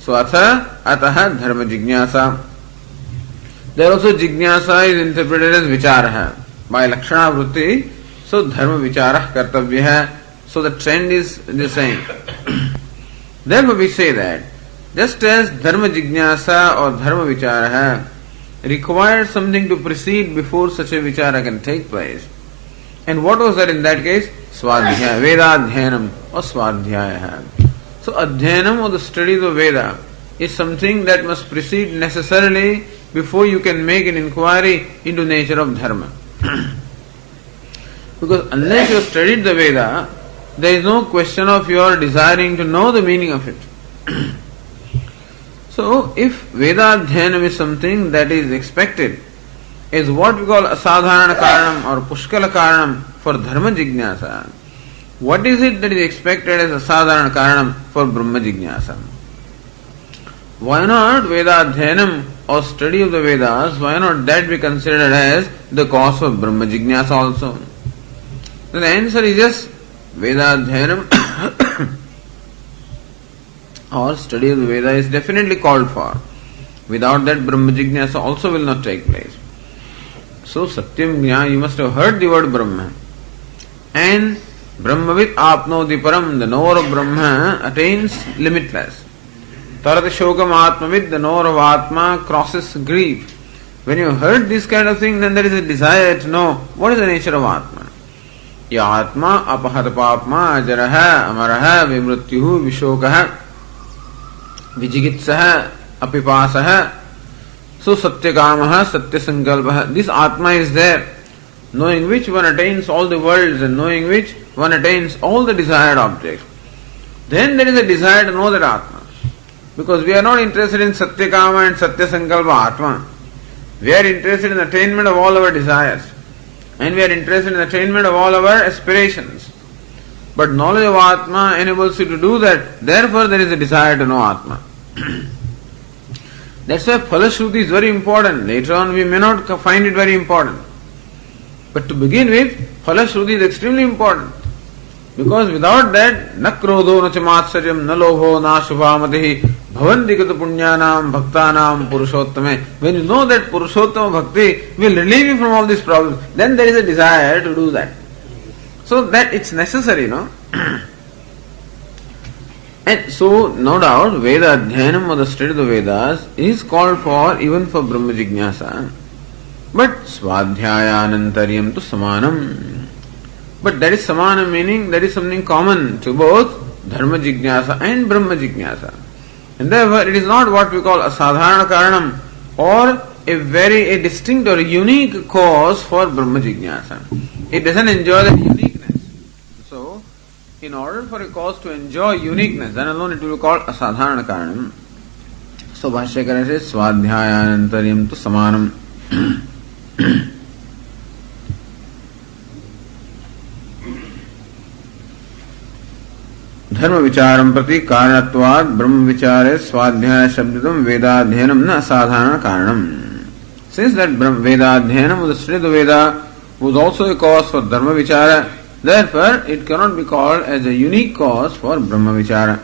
So atha, ataha dharma jignasa. There also jignasa is interpreted as vicharaha. By lakshana vritti, so dharma vicharah kartavya. So the trend is the same. Therefore we say that just as dharma jignasa or dharma vicharaha required something to precede before such a vichara can take place. And what was that in that case? Swadhyaya, Vedadhyanam or Swadhyaya. So Adhyanam or the study of the Veda is something that must precede necessarily before you can make an inquiry into nature of dharma. Because unless you have studied the Veda, there is no question of your desiring to know the meaning of it. So, if Vedadhyanam is something that is expected, is what we call asadharana karanam or pushkala karanam for dharma jignasa, what is it that is expected as asadharana karanam for brahma jignasa? Why not Vedadhyanam or study of the Vedas, why not that be considered as the cause of brahma jignasa also? The answer is yes, Vedadhyanam or study of the Veda is definitely called for. Without that, Brahma Jignasa also will not take place. So, Satyam Jnana, you must have heard the word Brahma. And Brahmavit apnoti param, the knower of Brahma attains limitless. Tarat shokam atmavid, the knower of Atma crosses grief. When you heard this kind of thing, then there is a desire to know what is the nature of Atma. Ya Atma apahat papma ajaraha amaraha vimrutyuhu vishokaha Vijigitsaha, Apipasaha, so Satyakamaha, Satyasankalpaha. This Atma is there, knowing which one attains all the worlds and knowing which one attains all the desired objects. Then there is a desire to know that Atma. Because we are not interested in Satyakama and Satyasankalpa Atma. We are interested in attainment of all our desires. And we are interested in attainment of all our aspirations. But knowledge of Atma enables you to do that. Therefore, there is a desire to know Atma. That's why Phalashruti is very important. Later on, we may not find it very important. But to begin with, Phalashruti is extremely important. Because without that, na krodho na chamatsharyam na lobho na shubhamatihi bhavanti gata punyanam bhaktanam purushottame. When you know that Purushottama Bhakti will relieve you from all these problems, then there is a desire to do that. So that it's necessary, no? And so, no doubt, Veda Adhyanam or the study of the Vedas is called for even for Brahma Jignasa. But Swadhyayanantaryam to Samanam. But that is Samanam, meaning that is something common to both Dharma Jignasa and Brahma Jignasa. And therefore, it is not what we call a Sadharana Karanam or a distinct or a unique cause for Brahma Jignasa. It doesn't enjoy that uniqueness. So, in order for a cause to enjoy uniqueness, then alone it will be called asadharana karanam. So, Bhashyakara says, Swadhyayanantaryam tu samanam. Dharma vicharam prati karanatvad brahma vichare swadhyaya shabditam vedadhyanam na asadharana karanam. Since that vedadhyanam was the study of the Veda was also a cause for dharma vichara, therefore it cannot be called as a unique cause for brahma vichara.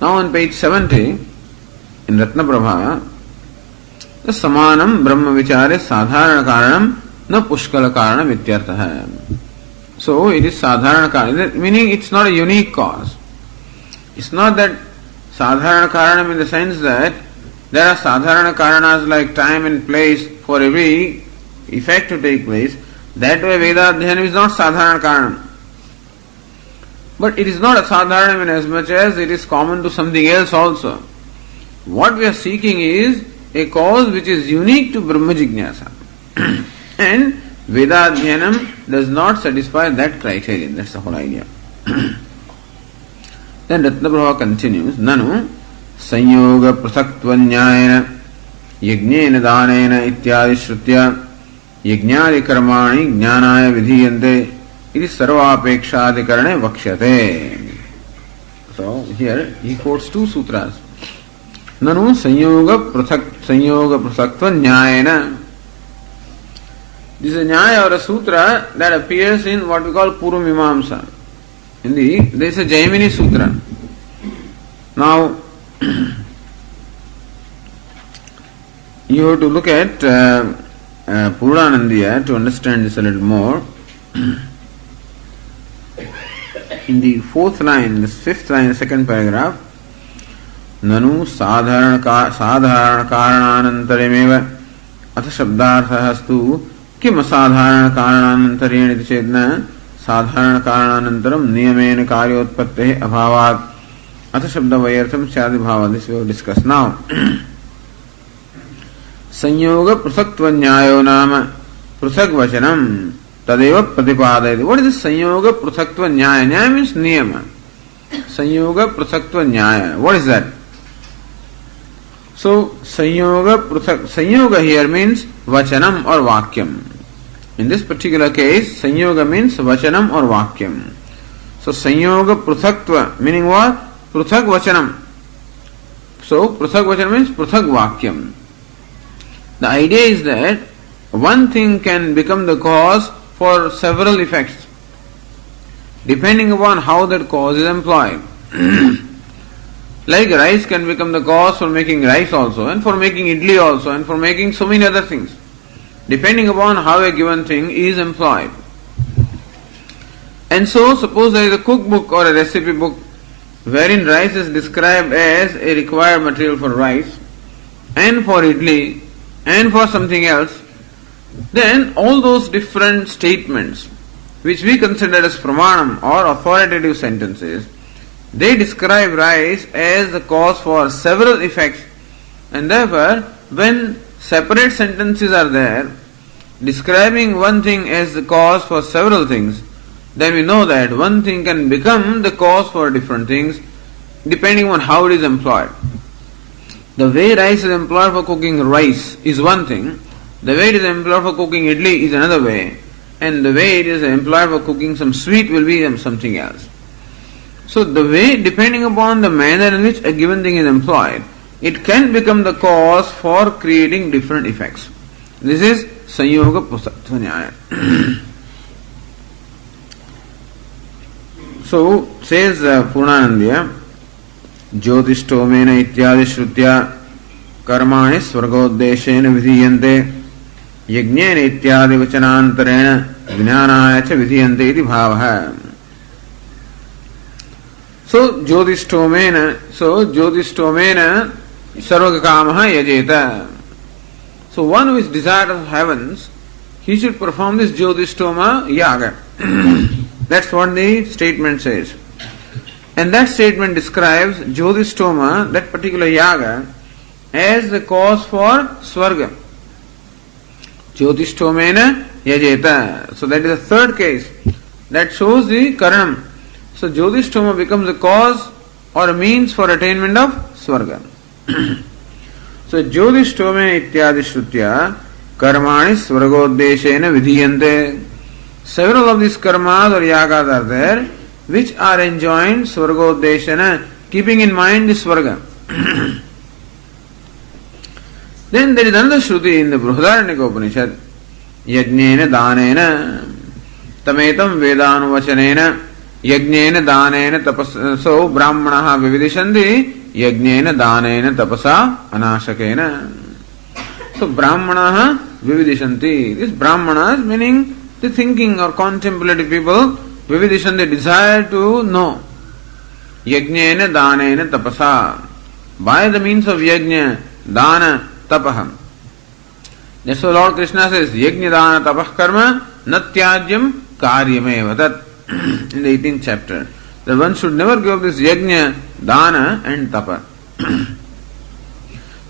Now on page 70 in Ratnaprabha, the samanam brahma vichare sadharana karanam na pushkala karanam ityartha. So it is sadharana karanam, meaning it's not a unique cause. It's not that sadharana karanam in the sense that there are sadharana karanas like time and place for every effect to take place. That way Vedadhyanam is not sadharana karanam. But it is not a sadharanam in as much as it is common to something else also. What we are seeking is a cause which is unique to Brahma Jignasa. And Vedadhyanam does not satisfy that criterion. That's the whole idea. Then Ratnaprabha continues, Nanu Sanyoga Prasaktva Yajnena Danena Ityadi Shrutya Yajnadi Karmani Jnanaya Vidhiyante Iti Sarvapekshadi Karane Vakshyate. So here he quotes two sutras. Nanu Sanyoga Prasaktva Nyayena. This is a Nyaya or a Sutra that appears in what we call Purvamimamsa. There is a Jaimini Sutra. Now, you have to look at Puranandiya to understand this a little more. In the fourth line, the fifth line, the second paragraph, Nanu sadharana karananantarimeva atha shabdarthahastu kim asadharana karananantarin iti chedna sadharana karananantaram niyamena karyotpattehe abhavat atha shabda vayartham syadi bhava. This we will discuss now. Sanyoga prasakva nyayo nama prasak vachanam tadeva pratipadayati. What is this Sanyoga prasakva nyaya? Nyaya means niyama. Sanyoga prasakva nyaya. What is that? So, Sanyoga here means Vachanam or Vakyam. In this particular case, Sanyoga means Vachanam or Vakyam. So, Sanyoga Pruthaktva, meaning what? Pruthak Vachanam. So, Pruthak Vachanam means Pruthak Vakyam. The idea is that one thing can become the cause for several effects, depending upon how that cause is employed. Like rice can become the cause for making rice also, and for making idli also, and for making so many other things, depending upon how a given thing is employed. And so, suppose there is a cookbook or a recipe book wherein rice is described as a required material for rice, and for idli, and for something else, then all those different statements, which we consider as pramanam or authoritative sentences, they describe rice as the cause for several effects, and therefore, when separate sentences are there, describing one thing as the cause for several things, then we know that one thing can become the cause for different things, depending on how it is employed. The way rice is employed for cooking rice is one thing, the way it is employed for cooking idli is another way, and the way it is employed for cooking some sweet will be something else. So the way, depending upon the manner in which a given thing is employed, it can become the cause for creating different effects. This is Sanyoga Prasakva Nyaya. So, says Purnanandiya, Jyotishtomena ityadi shrutya karmani swargodeshena vidhiyante yajnena ityadi vachanantarena jnanaya cha vidhiyante iti bhavaha. So, Jyotishtomena sarvakamaha yajeta. So, one who is desired of heavens, he should perform this Jyotishtoma yaga. That's what the statement says. And that statement describes Jyotishtoma, that particular yaga, as the cause for Swarga. Jyotishtomena yajeta. So that is the third case. That shows the Karanam. So Jyotishtoma becomes the cause or a means for attainment of Swarga. So Jyotishtoma ityadi shrutya karmani swargodeshena vidhiyante. Several of these karmas or yagas are there which are enjoined swargodeshena, keeping in mind the Swarga. Then there is another Shruti in the Brihadaranyaka Upanishad. Yajnena danena tametam vedanuvachanena yajnena danena tapasa. So brahmanaha vividishanti yajnena danena tapasa anashakena. So brahmanaha vividishanti. This brahmanas meaning the thinking or contemplative people, vividishanti, desire to know. Yajnena danena tapasa. By the means of yajna, dana, tapaham. That's why Lord Krishna says, Yajna dana tapah karma natyajyam karyameva. That in the 18th chapter. That one should never give up this yajna, dana and tapa.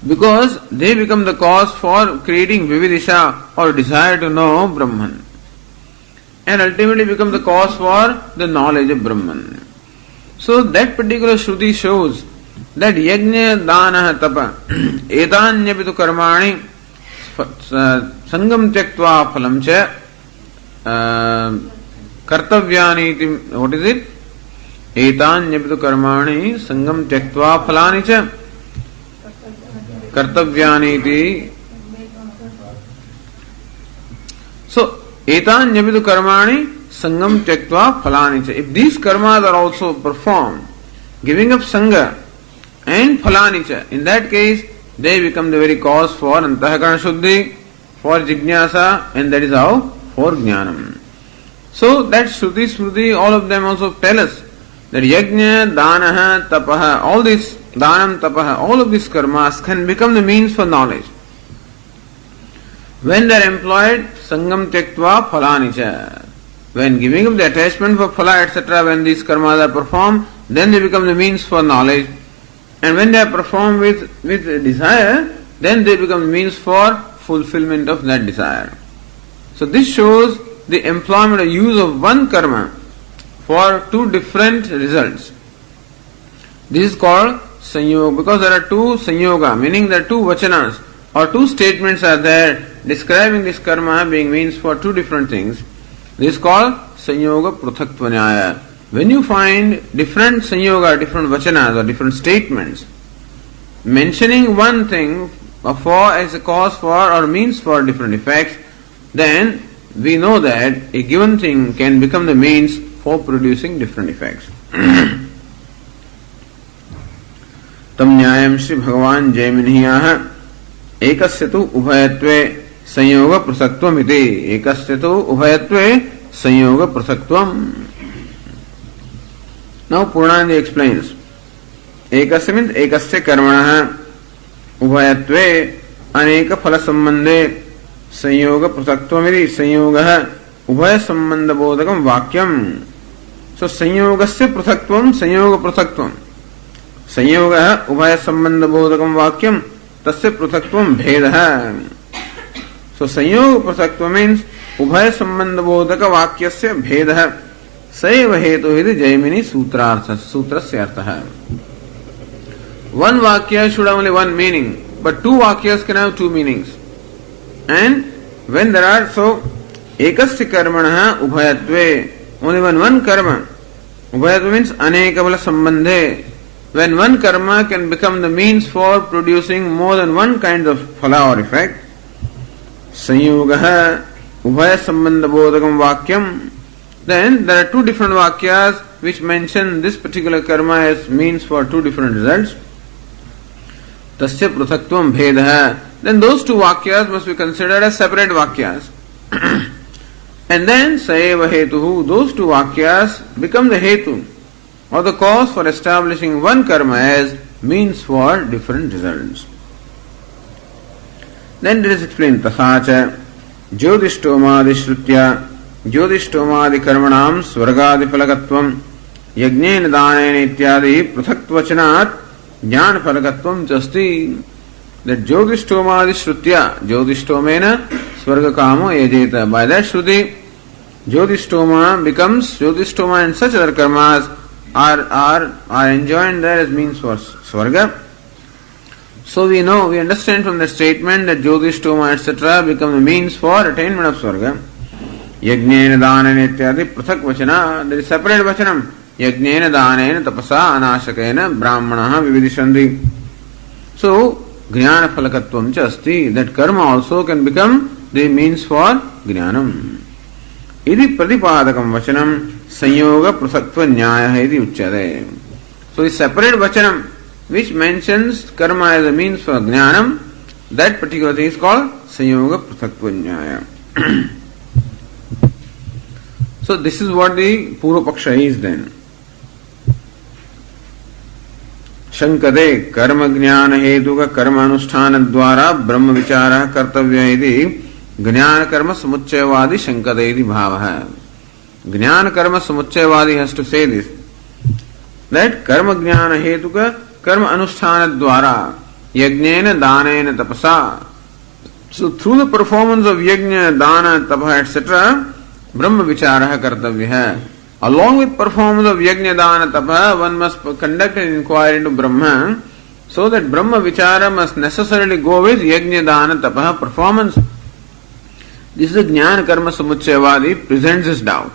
Because they become the cause for creating vividisha or desire to know Brahman. And ultimately become the cause for the knowledge of Brahman. So that particular Shruti shows that yajna, dana, tapa, etanyapitu karmani sangam tyaktva phalam cha kartavyani. What is it? Etanyapitu karmani sangam tyaktva phalani cha kartavyani iti. So, etanyavidu karmani sangam tyaktva phalani cha. If these karmas are also performed, giving up sangha and phalani cha, in that case, they become the very cause for antahakarana shuddhi, for jignasa, and that is how for jnanam. So that Shruti, Smriti, all of them also tell us that yajna, danaha, tapaha, all this danam, tapaha, all of these karmas can become the means for knowledge. When they are employed, sangam tyaktva phalani cha. When giving up the attachment for phala, etc., when these karmas are performed, then they become the means for knowledge. And when they are performed with desire, then they become the means for fulfillment of that desire. So this shows the employment or use of one karma for two different results. This is called sanyoga, because there are two sanyoga, meaning there are two vachanas or two statements are there describing this karma being means for two different things. This is called sanyoga pruthaktva nyaya. When you find different sanyoga, different vachanas or different statements mentioning one thing for as a cause for or means for different effects, then we know that a given thing can become the means for producing different effects. Tam nyayam Shri Bhagavan Jaiminiyaha ekasya tu ubhayatve sanyoga prasaktvam iti. Ekasya tu ubhayatve sanyoga prasaktvam. Now Purnanandi explains. Ekasya means ekasya karmanaha ubhayatve aneka phala sambandhe संयोग पृथक्त्वमिति संयोगः उभय संबंध बोधकम वाक्यम. सो संयोगस्य पृथक्त्वम संयोग पृथक्त्वम, संयोगः उभय संबंध बोधकम वाक्यम तस्य पृथक्त्वम भेदः. सो संयोग पृथक्त्व मीन्स उभय संबंध बोधक वाक्यस्य भेदः. सैव हेतु इति जैमिनी सूत्रार्थ सूत्रस्य अर्थः. One vakya should have only one meaning, but two vakyas can have two meanings. And when there are so ekasya karmanaha ubhayatve, only one karma. Ubhayatve means aneka phala sambandhe. When one karma can become the means for producing more than one kind of phala or effect. Sanyogaha ubhaya sambandha bodhakam vakyam. Then there are two different vakyas which mention this particular karma as means for two different results. Tasya pruthakvam bhedaha. Then those two vakyas must be considered as separate vakyas. And then sayeva hetuhu, those two vakyas become the hetu or the cause for establishing one karma as means for different results. Then it is explained, tasacha jyotishtomadi shrutya jyotishtomadi karmanam swargadi phalakatvam yajnena danena ityadi pruthaktvacanat jnana phalakatvam chasti. That jyotishtomadi shrutya, jyotishtomena swarga kamo yajeta. By that shruti, jyotishtoma becomes, jyotistoma and such other karmas are enjoined there as means for swarga. So we know, we understand from the statement that jyotishtoma etc. become the means for attainment of swarga. Yajnena danena ityadi prathak vachana, there is separate vachanam. Yajnena danena tapasa anashakena brahmanaha vividishanti. So, Jnana phalakatvam cha asti, that karma also can become the means for jnanam. Idi pratipadakam vachanam sanyoga prasaktva nyaya iti uchyate. So the separate vachanam which mentions karma as a means for jnanam, that particular thing is called sanyoga prasaktva nyaya. So this is what the Purva Paksha is then. शंकते कर्म ज्ञान हेतु का कर्म अनुष्ठान द्वारा ब्रह्म विचार कर्तव्य यदि ज्ञान कर्म समुच्चयवादी शंकते यदि भाव है. ज्ञान कर्म समुच्चयवादी हैज टू से दिस दैट कर्म ज्ञान हेतु का कर्म अनुष्ठान द्वारा यज्ञेन दानेन तपसा. So through the performance of यज्ञ दान तप एटसेट्रा ब्रह्म विचार कर्तव्य है. Along with performance of yajna dana tapa, one must conduct an inquiry into Brahma, so that Brahma vichara must necessarily go with yajna dana tapa performance. This is the Jnana Karma Samuchayavadi presents this doubt.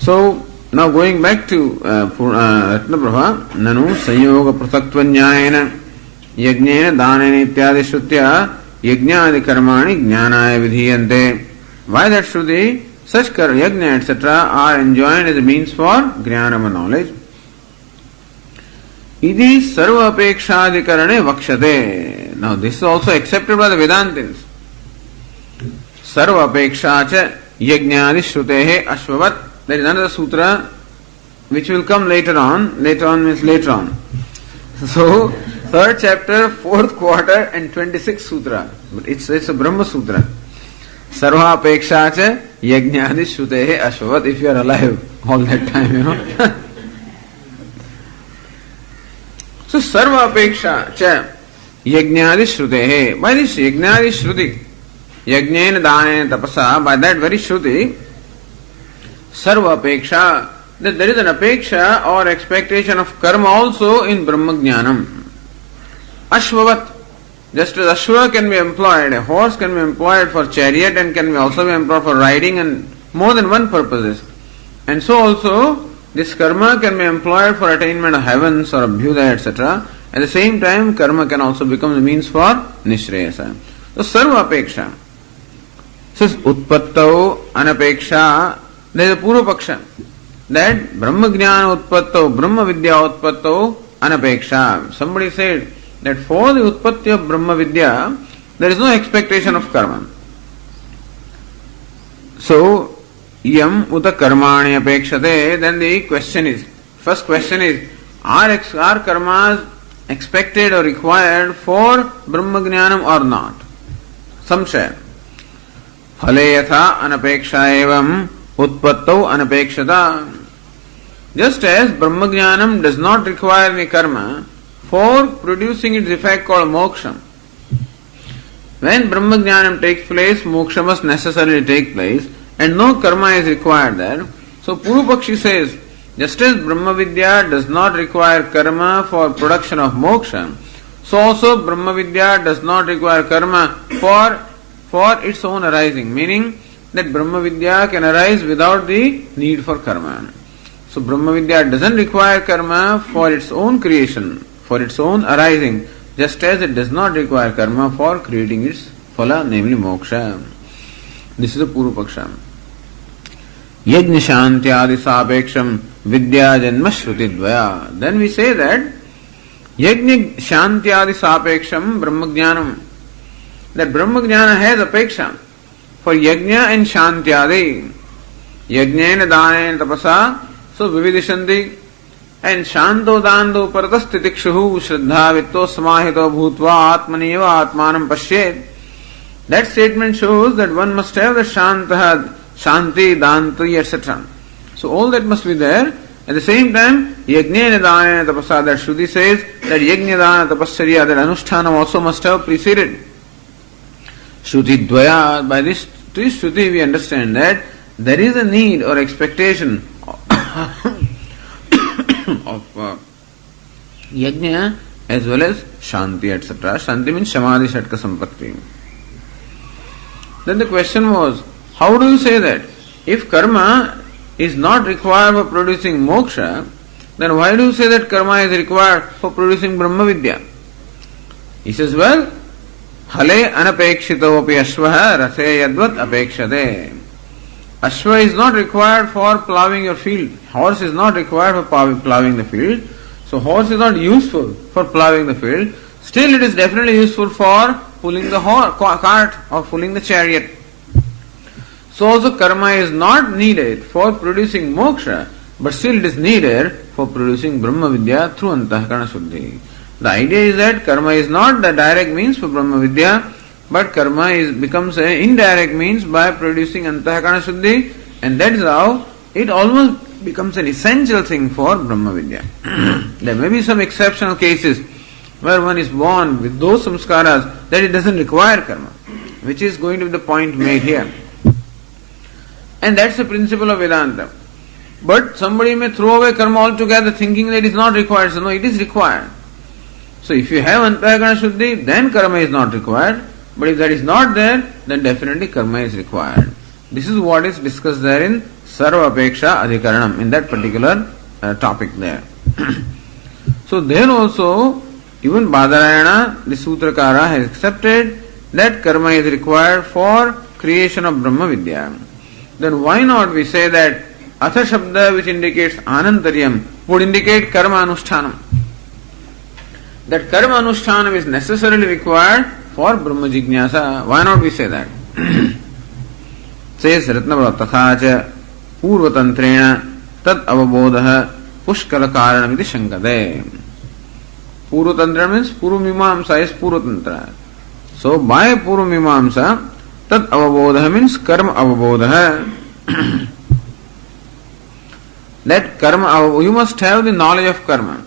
So, now going back to Ratnaprabha, Nanu Sanyoga Prasaktva Nyayena Yajnena Danena Ityadi Shrutya yajnādi karmāni jnānāya vidhīyante. Why that Shruti? Such yajna etc. are enjoined as a means for jnana knowledge. Idi sarva apekshādikarane vakshate. Now this is also accepted by the Vedantins. Sarva apekshacha yajnādi shrutehe ashvavat. There is another sutra which will come later on. Later on means later on. So, third chapter, fourth quarter and 26th sutra. But it's a Brahma sutra. Sarva apekshacha yajnādi shrutehe ashvavat. If you are alive all that time, you know. So, sarva apeksha cha yajnādi shrutehe. By this yajnādi shruti, yajnena dānena tapasa, by that very shruti, sarva apeksha, that there is an apeksha or expectation of karma also in Brahma Jnanam. Ashvavat, just as Ashva can be employed, a horse can be employed for chariot and can also be employed for riding and more than one purposes. And so also, this karma can be employed for attainment of heavens or abhyudaya, etc. At the same time, karma can also become the means for nishreyasa. So, sarva apeksha. Says, utpattau anapeksha, there is a purva paksha. That Brahma Jnana utpattau, Brahma Vidya utpattau anapeksha. Somebody said that for the utpatti of Brahma Vidya, there is no expectation of karma. So, yam uta karmani apekshate, then the question is, first question is, are karmas expected or required for Brahma Jnanam or not? Samshaya. Phale yatha anapeksha evam utpattau anapekshata. Just as Brahma Jnanam does not require any karma for producing its effect called moksha. When Brahma Jnanam takes place, moksha must necessarily take place, and no karma is required there. So Purupakshi says, just as Brahma Vidya does not require karma for production of moksha, so also Brahma Vidya does not require karma for its own arising, meaning that Brahma Vidya can arise without the need for karma. So Brahma Vidya doesn't require karma for its own creation, for its own arising, just as it does not require karma for creating its phala, namely moksha. This is the Purvapaksha. Yajna shantyadi sapeksham vidya janma shruti dvaya. Then we say that Yajna shantyadi sapeksham Brahma Jnanam, that Brahma Jnana has apeksha for yajna and shantyadi. Yajnena dānena tapasa, so vividishanti, and shanto dando paratastitikshuhu shraddha vitto samahito bhutva atmaneva atmanam pashyet. That statement shows that one must have the shantaha, shanti, danti, etc. So all that must be there. At the same time, yajnena dānena tapasa, that Shruti says that yajna dāna tapasarya, that anushthanam also must have preceded. Shruti dvaya, by this Shruti we understand that there is a need or expectation of yajna as well as shanti, etc. Shanti means samadhi shatka sampatti. Then the question was, how do you say that? If karma is not required for producing moksha, then why do you say that karma is required for producing Brahma Vidya? He says, well, hale anapekshitopi ashvaha rase yadvat apekshate. Ashva is not required for ploughing your field. Horse is not required for ploughing the field. So horse is not useful for ploughing the field. Still it is definitely useful for pulling the cart or pulling the chariot. So also karma is not needed for producing moksha, but still it is needed for producing Brahma Vidya through Antahkarana Shuddhi. The idea is that karma is not the direct means for Brahma Vidya, but karma becomes an indirect means by producing Antahkarana Shuddhi, and that is how it almost becomes an essential thing for Brahma Vidya. There may be some exceptional cases where one is born with those samskaras that it doesn't require karma, which is going to be the point made here. And that's the principle of Vedanta. But somebody may throw away karma altogether thinking that it is not required. So no, it is required. So if you have Antahkarana Shuddhi, then karma is not required. But if that is not there, then definitely karma is required. This is what is discussed there in Sarva Apeksha Adhikaranam, in that particular topic there. So there also, even Badarayana, the Sutrakara, has accepted that karma is required for creation of Brahma Vidya, then why not we say that Atha Shabda, which indicates Anantaryam, would indicate Karma Anushtanam. That Karma Anushtanam is necessarily required for Brahma Jignasa. Why not we say that? Says Ratnavara Tathacha Purvatantrena Tad Avabodha Pushkala Karanam iti Shankade. Purvatantra means Purvamimamsa is Purvatantra. So by Purvamimamsa, Tad Avabodha means Karma Avabodha. That karma, you must have the knowledge of karma.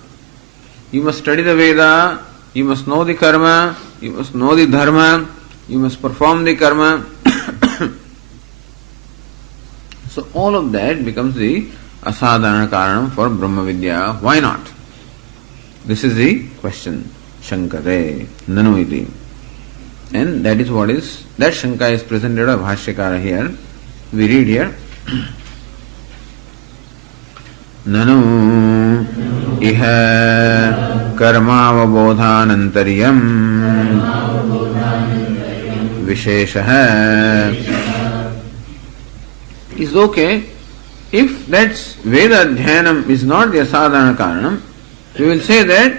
You must study the Veda, you must know the karma, you must know the dharma, you must perform the karma. So all of that becomes the asadharana karanam for Brahma Vidya. Why not? This is the question. Shankare, nanu iti. And that is what is, that Shanka is presented by Bhashyakara here. We read here. Nanu iha karmavabodhanantaryam visheshaha. Is okay if that Veda Dhyanam is not the asadharana karanam, we will say that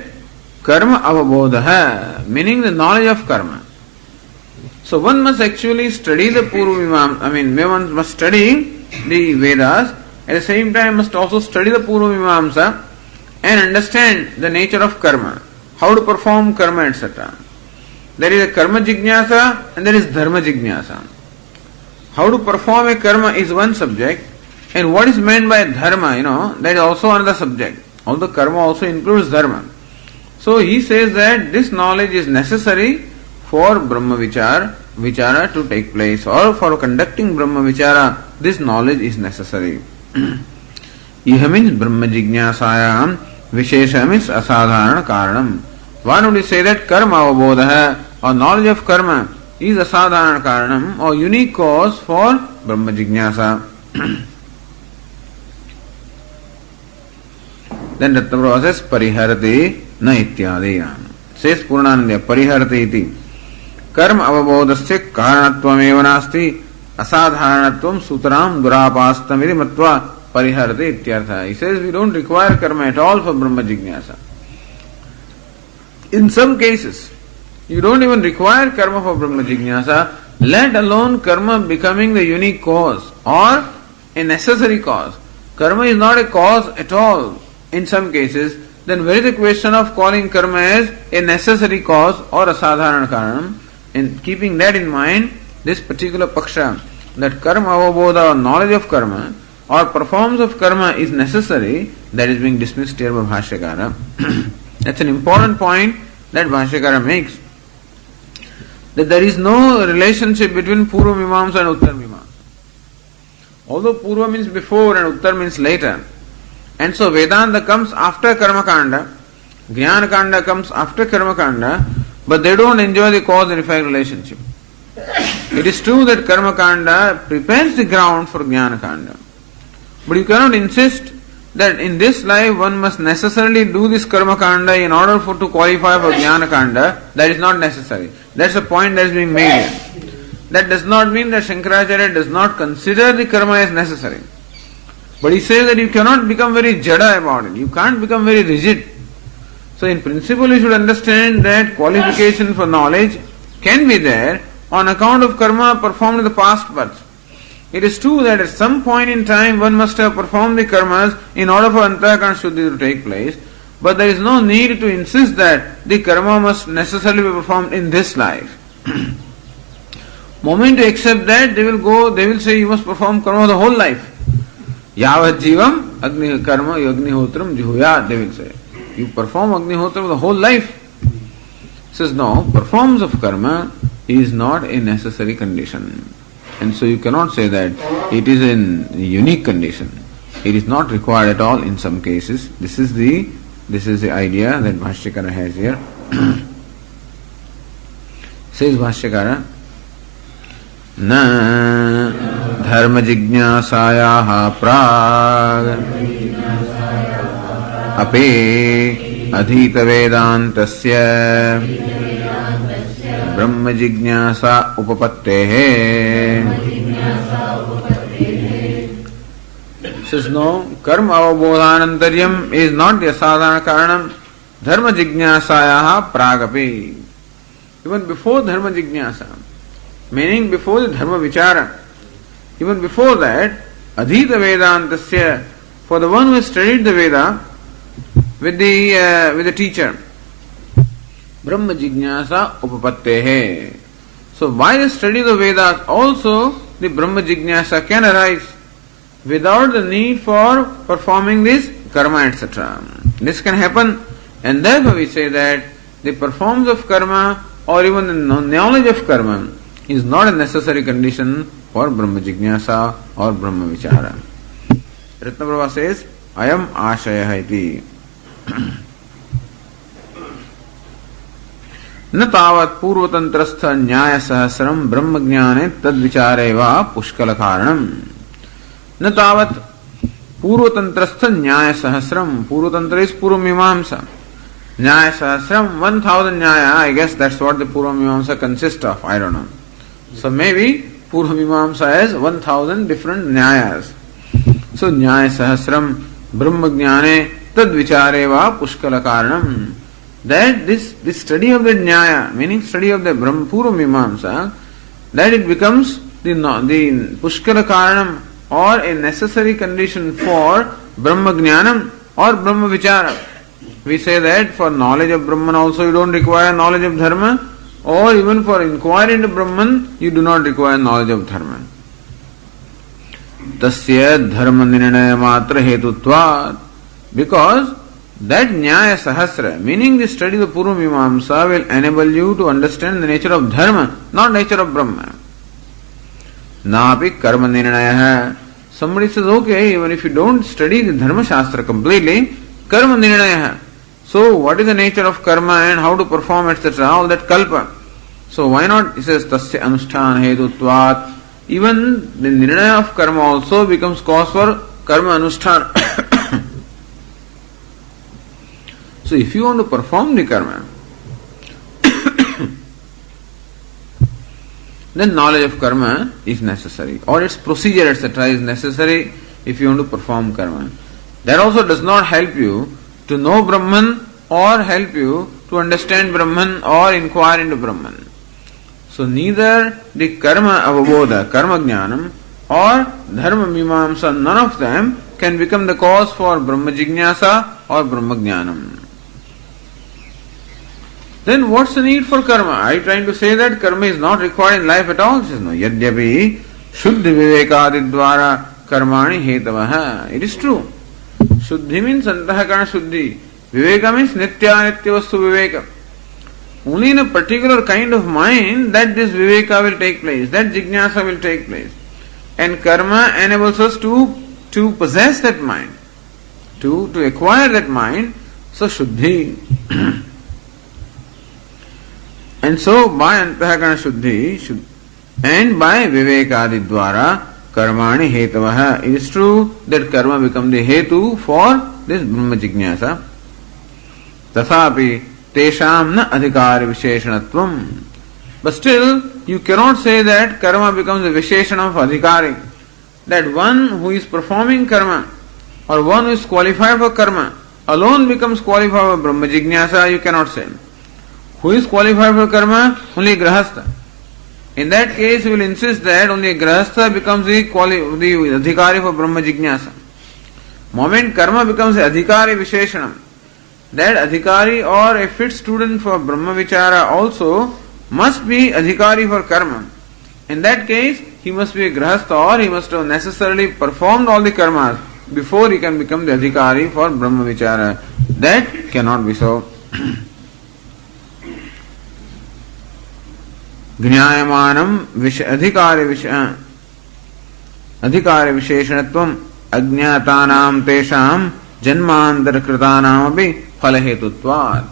karma avabodha, meaning the knowledge of karma. So one must actually study the Purvamimamsa, one must study the Vedas, at the same time must also study the Purvamimamsa and understand the nature of karma, how to perform karma, etc. There is a karma jignasa and there is dharma jignasa. How to perform a karma is one subject, and what is meant by dharma, that is also another subject. Although karma also includes dharma. So he says that this knowledge is necessary for Brahma Vichara to take place, or for conducting Brahma Vichara, this knowledge is necessary. Iha means Brahma Jignasayam, Vishesha means Asadharana Karanam. Why would we say that karma avabodha, or knowledge of karma, is asadharana karanam, or unique cause for Brahma Jignasa? Then Ratnavara says Pariharati na ityadi. Says Purnananda Pariharati iti. Karma avabodhasya karanatvam eva nasti asadharanatvam sutram durapastam iti matva pariharati ityartha. He says we don't require karma at all for Brahma Jignasa. In some cases, you don't even require karma for Brahma Jignasa, let alone karma becoming the unique cause or a necessary cause. Karma is not a cause at all in some cases, then where is the question of calling karma as a necessary cause or a sadharana karanam? And keeping that in mind, this particular paksha, that karma avabodha or knowledge of karma or performance of karma is necessary, that is being dismissed here by Bhashyakara. That's an important point that Bhashyakara makes. That there is no relationship between Purva Mimamsa and Uttar Mimamsa. Although Purva means before and Uttar means later. And so Vedanta comes after Karma Kanda, Jnana Kanda comes after Karma Kanda, but they don't enjoy the cause and effect relationship. It is true that Karma Kanda prepares the ground for Jnana Kanda. But you cannot insist that in this life one must necessarily do this Karma Kanda in order to qualify for Jnana Kanda. That is not necessary. That's the point that is being made here. That does not mean that Shankaracharya does not consider the karma as necessary. But he says that you cannot become very jada about it. You can't become very rigid. So in principle you should understand that qualification for knowledge can be there on account of karma performed in the past births. It is true that at some point in time one must have performed the karmas in order for Antahkarana Shuddhi to take place, but there is no need to insist that the karma must necessarily be performed in this life. Moment you accept that, they will say you must perform karma the whole life. Yavat jivam agni karma agnihotram juhuyat, they will say. You perform agnihotram the whole life. Says no, performance of karma is not a necessary condition. And so you cannot say that it is a unique condition. It is not required at all in some cases. This is the idea that Bhashyakara has here. Says Bhashyakara, na dharma jignasayaha prag ape adhita vedantasya ब्रह्म जिज्ञासा उपपत्तेः. Says no, karma avabodhanantaryam is not the sadhana karanam dharma jignasayaha pragapi. Even before dharma jignasa, meaning before the dharma vichara, even before that, adhita vedantasya, for the one who has studied the Veda with the teacher, Brahma jignasa upapattehe. So by the study of the Vedas also the Brahma jignasa can arise without the need for performing this karma, etc. This can happen, and therefore we say that the performance of karma or even the knowledge of karma is not a necessary condition for Brahma jignasa or Brahma vichara. Ratnaprabha says, Ayam ashaya iti. न तावत् पूर्वतंत्रस्थ न्याय सहस्रम ब्रह्म ज्ञाने तद विचारे वा पुष्कल कारणम. न तावत् पूर्वतंत्रस्थ न्याय सहस्रम. पूर्वतंत्र is पूर्व मीमांसा. न्याय सहस्रम 1000 न्याय. I guess that's what the पूर्व मीमांसा consists of. I don't know. So maybe पूर्व मीमांसा has 1000 different न्यायas. So न्याय सहस्रम ब्रह्म ज्ञाने तद विचारे वा पुष्कल कारणम. That this study of the Nyaya, meaning study of the Brahma Purva Mimamsa, that it becomes the Pushkala Karanam or a necessary condition for Brahma Jnanam or Brahma Vichara. We say that for knowledge of Brahman also you don't require knowledge of Dharma, or even for inquiry into Brahman you do not require knowledge of Dharma. Tasya Dharma Nirnaya Matra Hetutvat. Because that Nyaya Sahasra, meaning the study of the Purva Mimamsa, will enable you to understand the nature of Dharma, not nature of Brahma. Napi Karma Nirnaya. Somebody says, okay, even if you don't study the Dharma Shastra completely, Karma Nirnaya. So what is the nature of karma and how to perform, etc., all that kalpa. So why not, he says, Tasya Anushthan Hetutvat. Even the Nirnaya of karma also becomes cause for karma Anushthan. So if you want to perform the karma, then knowledge of karma is necessary, or its procedure, etc., is necessary if you want to perform karma. That also does not help you to know Brahman or help you to understand Brahman or inquire into Brahman. So neither the karma avabodha, karma jnanam, or dharma mimamsa, none of them can become the cause for Brahma jignasa or Brahma jnanam. Then what's the need for karma? Are you trying to say that karma is not required in life at all? He says, no. Yadyapi shuddhi vivekadi dvara karmani hetavaha. It is true. Shuddhi means antahakarana shuddhi. Viveka means nitya nitya vastu viveka. Only in a particular kind of mind that this viveka will take place, that jignasa will take place. And karma enables us to possess that mind, to acquire that mind. So shuddhi. And so by antahakarana shuddhi and by vivekadi dvara karmani hetavaha, it is true that karma becomes the hetu for this Brahma jignasa. Tathapi tesham na adhikari visheshanatvam. But still you cannot say that karma becomes a visheshana of adhikari. That one who is performing karma or one who is qualified for karma alone becomes qualified for Brahma jignasa, you cannot say. Who is qualified for karma? Only grahastha. In that case, we will insist that only grahastha becomes the adhikari for Brahma jignasa. Moment karma becomes the adhikari visheshanam, that adhikari or a fit student for Brahma vichara also must be adhikari for karma. In that case, he must be a grahastha or he must have necessarily performed all the karmas before he can become the adhikari for Brahma vichara. That cannot be so. Gnyayamanam adhikari visheshanatvam ajñātānām teshām janmāntara kritānām api phalahetutvat.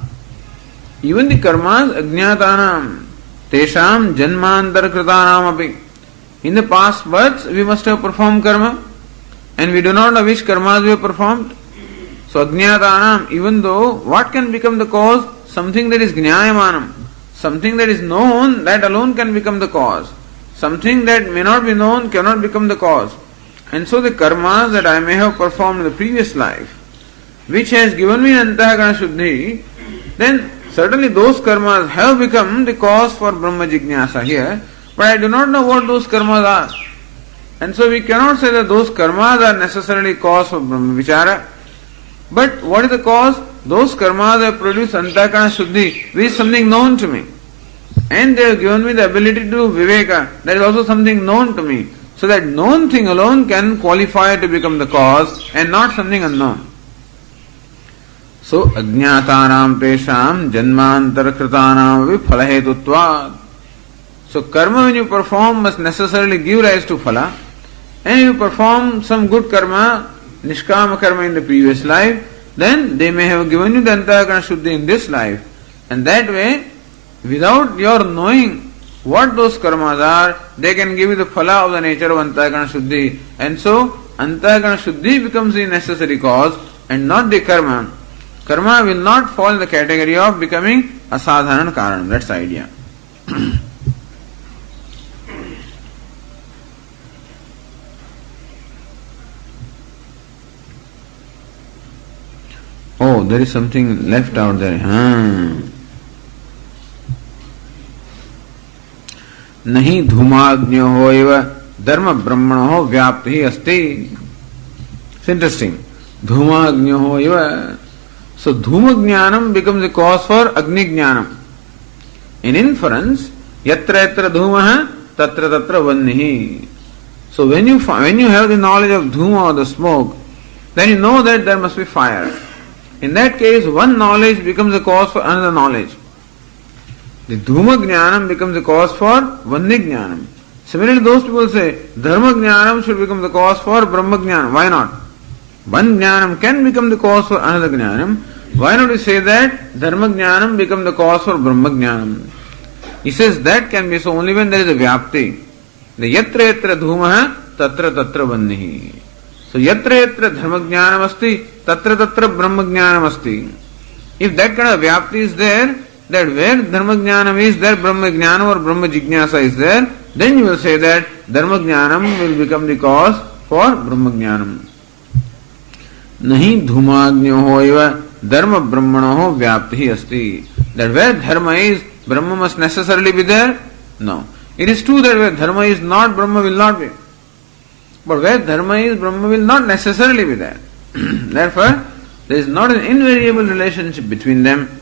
Even the karmas ajñātānām teshām janmāntara kritānām api. In the past births we must have performed karma and we do not know which karmas we have performed. So ajñātānām, even though what can become the cause? Something that is gnyayamanam, Something that is known, that alone can become the cause. Something that may not be known cannot become the cause. And so the karmas that I may have performed in the previous life, which has given me Antakarana Shuddhi, then certainly those karmas have become the cause for Brahma Jignasa here, but I do not know what those karmas are. And so we cannot say that those karmas are necessarily cause for Brahma Vichara. But what is the cause? Those karmas have produced Antakarana Shuddhi, which is something known to me. And they have given me the ability to do Viveka, that is also something known to me. So that known thing alone can qualify to become the cause and not something unknown. So, ajñātānaṁ tešāṁ janmāntara-kritānaṁ api phala-hetutvat. So, karma when you perform must necessarily give rise to phala. And if you perform some good karma, nishkama karma in the previous life, then they may have given you the Antakarana Shuddhi in this life. And that way, without your knowing what those karmas are, they can give you the phala of the nature of Antakarana Shuddhi. And so, Antakarana Shuddhi becomes the necessary cause and not the karma. Karma will not fall in the category of becoming asadharan karanam. That's the idea. Oh, there is something left out there. Nahi dhumagnya hoeva dharma brahmano vyapti asti. It's interesting. Dhumagnya hoeva. So dhuma jnanam becomes the cause for agni jnanam. In inference, yatra yatra dhumaha tatra tatra vannihi. So when you have the knowledge of dhuma or the smoke, then you know that there must be fire. In that case, one knowledge becomes the cause for another knowledge. The dhuma jnanam becomes the cause for vanni jnanam. Similarly, those people say dharma jnanam should become the cause for brahma jnanam. Why not? One jnanam can become the cause for another jnanam. Why not we say that dharma jnanam become the cause for brahma jnanam? He says that can be so only when there is a vyapti. The yatra yatra dhumaha tatra tatra vannihi. So yatra yatra dharma jnanam asti, tatra tatra brahma jnanam asti. If that kind of vyapti is there, that where dharma jnanam is there, brahma jnanam or brahma jignasa is there, then you will say that dharma jnanam will become the cause for brahma jnanam. Nahi dhumagnya hoeva dharma brahmano vyapti asti. That where dharma is, Brahma must necessarily be there? No. It is true that where dharma is not, Brahma will not be. But where dharma is, Brahma will not necessarily be there. Therefore, there is not an invariable relationship between them.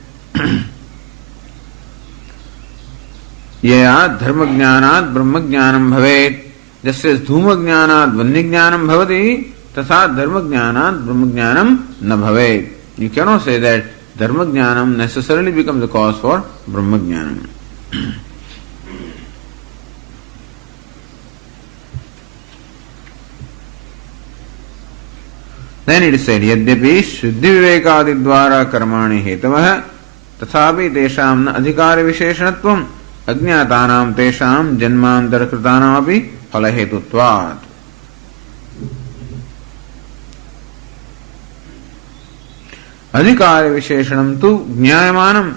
Yaya dharma jnanat brahma jnanam bhavet. Just as dhuma jnanat vanni jnanam bhavati, tatha dharma jnanat brahma jnanam na bhavet. You cannot say that dharma jnanam necessarily becomes the cause for brahma jnanam. Then it is said, Yadyapi Shuddhi Vivekadi Dvara Karmani Hetavah Tathapi Tesham Na Adhikari Visheshanatvam Ajñātānaṁ Tesham Janmāntara Kritānaṁ Api Phalahetutvat. Adhikari Visheshanam tu Jñāyamanam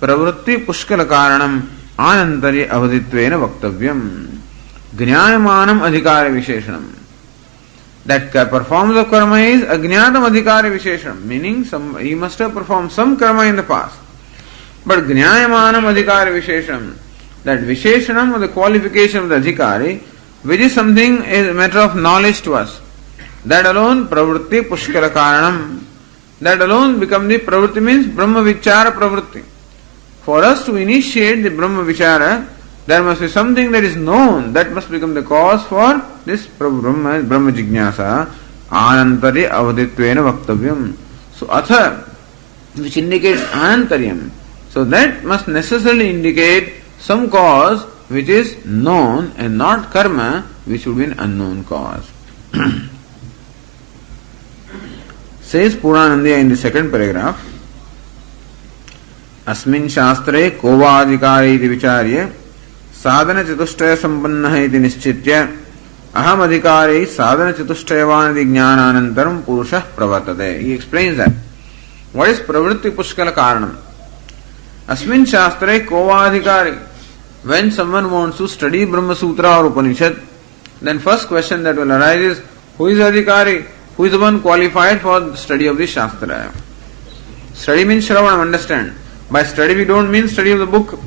Pravrutti Pushkala Karanam Anantari Avaditvena Vaktavyam. Jñāyamanam Adhikari Visheshanam. That performs the karma is Ajñātam Adhikari Visheshanam, meaning he must have performed some karma in the past. But Jñāyamanam Adhikari Visheshanam, that Visheshanam or the qualification of the Adhikari, which is something, is a matter of knowledge to us. That alone, Pravrutti Pushkala Karanam. That alone become the pravritti, means Brahma Vichara pravritti. For us to initiate the Brahma Vichara, there must be something that is known, that must become the cause for this Brahma Jignasa. Anantari avaditvena vaktavyam. So atha, which indicates anantaryam. So that must necessarily indicate some cause which is known and not karma, which would be an unknown cause. Says Puranandiya in the second paragraph, Asmin Shastre Kovadhikari iti vicharya Sadhana Chatushtaya Sampannaha iti nischitya Aham Adhikari Sadhana Chatushthayavan iti Jnananantaram Purushah Pravartate. He explains that. What is Pravritti Pushkala Karanam? Asmin Shastre Kovadhikari. When someone wants to study Brahma Sutra or Upanishad, then first question that will arise is, who is Adhikari? Who is the one qualified for the study of the Shastra? Study means Shravanam, understand. By study we don't mean study of the book.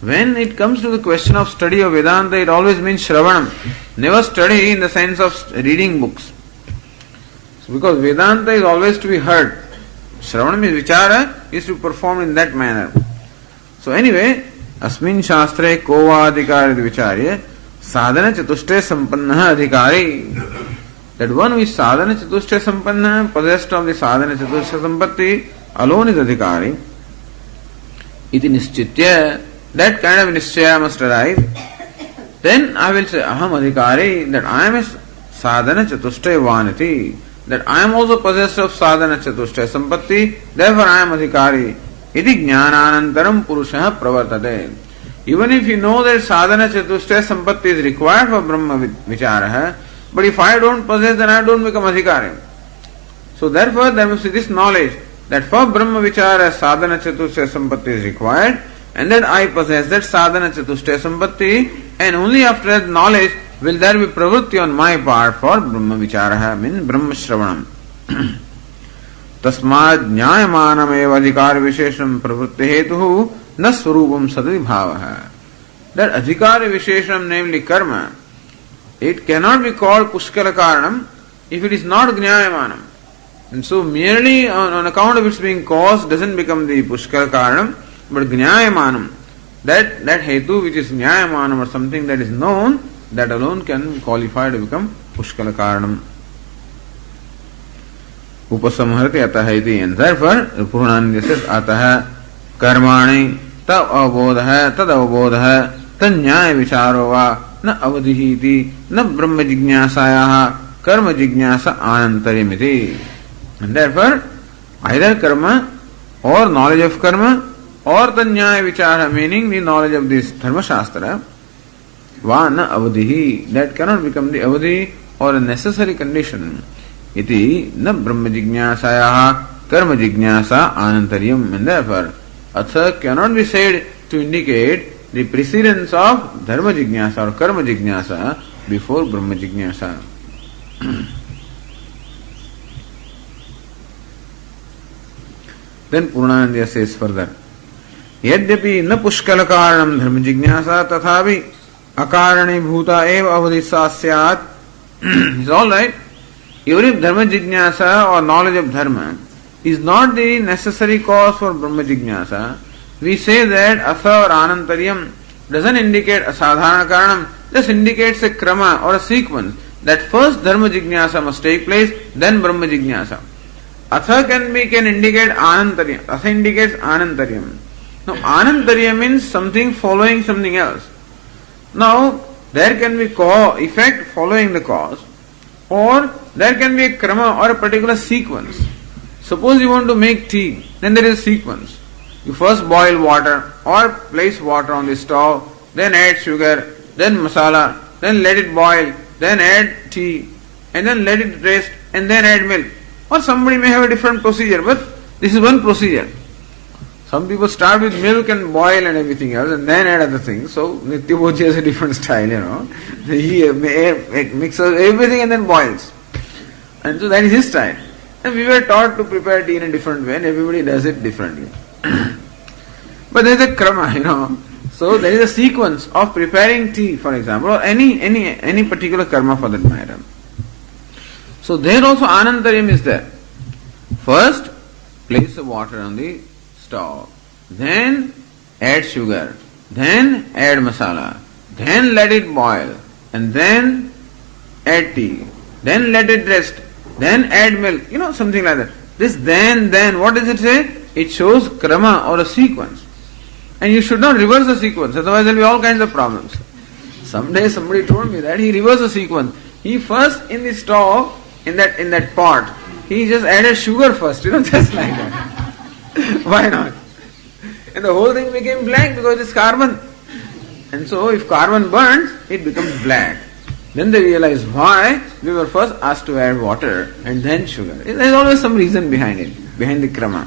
When it comes to the question of study of Vedanta, it always means Shravanam. Never study in the sense of reading books. So because Vedanta is always to be heard. Shravanam is Vichara, is to perform in that manner. So anyway, Asmin Shastre Kovadhikari Vicharya Sadhana Chatushte Sampanna Adhikari. That one who is Sadhana Chatushte Sampanna, possessed of the Sadhana Chatushte Sampatti, alone is Adhikari. Iti Nischitya, that kind of Nischaya must arise. Then I will say, Aham Adhikari, that I am a Sadhana Chatushte Vaniti, that I am also possessed of Sadhana Chatushte Sampatti, therefore I am Adhikari. Iti Jnananantaram Purushaha Pravartate. Even if you know that Sadhana Chatushte Sampatti is required for Brahma Vichara, but if I don't possess, then I don't become Adhikari. So therefore there must be this knowledge that for Brahma Vichara Sadhana Chatushte Sampatti is required, and that I possess that Sadhana Chatushte Sampatti, and only after that knowledge will there be pravrutti on my part for Brahma Vichara, means Brahma Shravanam. Tasmad Nyayamanam eva adhikar vishesham pravrutti hetuhu na swarupam sadvibhavaha. That adhikar vishesham, namely karma, it cannot be called pushkala karanam if it is not Jnayamanam. And so merely on account of its being caused doesn't become the pushkala karanam, but Jnayamanam, that hetu which is Jnayamanam or something that is known, that alone can qualify to become pushkala karanam. Upasamharati ataha iti. And therefore, Purnananda says, ataha karmani tav avabodha tad avabodha tanyaya vicharo va na avadhihi iti na brahma jignasayaha karma jignasa anantarimiti. And therefore, either karma or knowledge of karma or tanyaya vichara, meaning the knowledge of this dharma shastra, va na avadhihi, that cannot become the avadhi or a necessary condition. Iti na brahma jignasayaha karma jignasa anantaryam. And therefore, atha cannot be said to indicate the precedence of dharma jignasa or karma jignasa before brahma jignasa. Then Purnananda says further, Yadyapi na pushkala karanam dharma jignasa tathavi akarani bhuta eva avadisa syat. It's all right. Even if dharma jignasa or knowledge of dharma is not the necessary cause for brahma jignasa, we say that atha or anantaryam doesn't indicate a sadhana karanam, just indicates a krama or a sequence that first dharma jignasa must take place, then brahma jignasa. Atha can indicate anantaryam. Atha indicates anantaryam. Now anantaryam means something following something else. Now there can be effect following the cause, or there can be a krama or a particular sequence. Suppose you want to make tea, then there is a sequence. You first boil water or place water on the stove, then add sugar, then masala, then let it boil, then add tea, and then let it rest, and then add milk. Or somebody may have a different procedure, but this is one procedure. Some people start with milk and boil and everything else, and then add other things. So Nityabodhi has a different style, He mixes everything and then boils. And so that is his style. And we were taught to prepare tea in a different way, and everybody does it differently. But there is a krama, So there is a sequence of preparing tea, for example, or any particular karma for that matter. So there also anantaryam is there. First, place the water on the stove, then add sugar, then add masala, then let it boil, and then add tea, then let it rest, then add milk, something like that. This then, what does it say? It shows krama or a sequence. And you should not reverse the sequence, otherwise there will be all kinds of problems. Someday somebody told me that he reversed the sequence. He first in the stove, in that pot, he just added sugar first, just like that. Why not? And the whole thing became black because it's carbon. And so if carbon burns, it becomes black. Then they realized why we were first asked to add water and then sugar. There's always some reason behind it, behind the krama.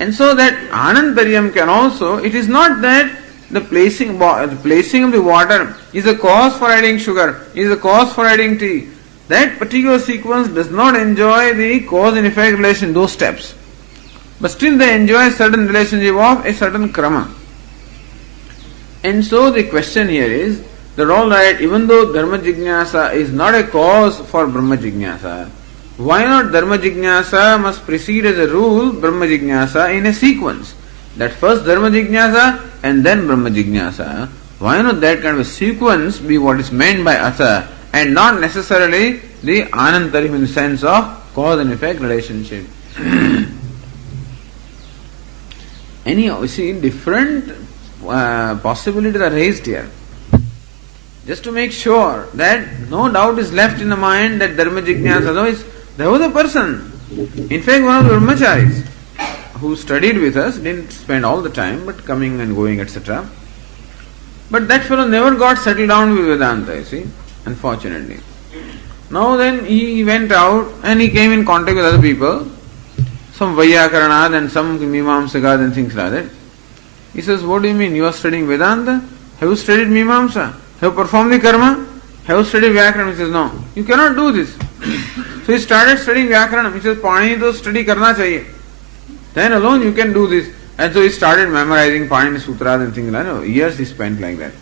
And so that Anantaryam can also, it is not that the placing of the water is a cause for adding sugar, is a cause for adding tea. That particular sequence does not enjoy the cause and effect relation, those steps. But still they enjoy a certain relationship of a certain krama. And so the question here is that alright, even though Dharma Jignasa is not a cause for Brahma Jignasa, why not Dharma Jignasa must precede as a rule Brahma Jignasa in a sequence? That first Dharma Jignasa and then Brahma Jignasa. Why not that kind of a sequence be what is meant by Asa and not necessarily the Anantarim in the sense of cause and effect relationship? Anyhow, you see, different possibilities are raised here. Just to make sure that no doubt is left in the mind that Dharma Jignasa, otherwise there was a person, in fact one of the Brahmacharis, who studied with us, didn't spend all the time, but coming and going, etc. But that fellow never got settled down with Vedanta, you see, unfortunately. Now then he went out and he came in contact with other people, some Vayakaranad and some Mimamsakas and things like that. He says, what do you mean? You are studying Vedanta? Have you studied Mimamsa? Have you performed the karma? Have you studied Vyakaranam? He says, no. You cannot do this. So he started studying Vyakaranam. He says, Pani to study karna chahiye. Then alone you can do this. And so he started memorizing Panini Sutras and things like that. Years he spent like that.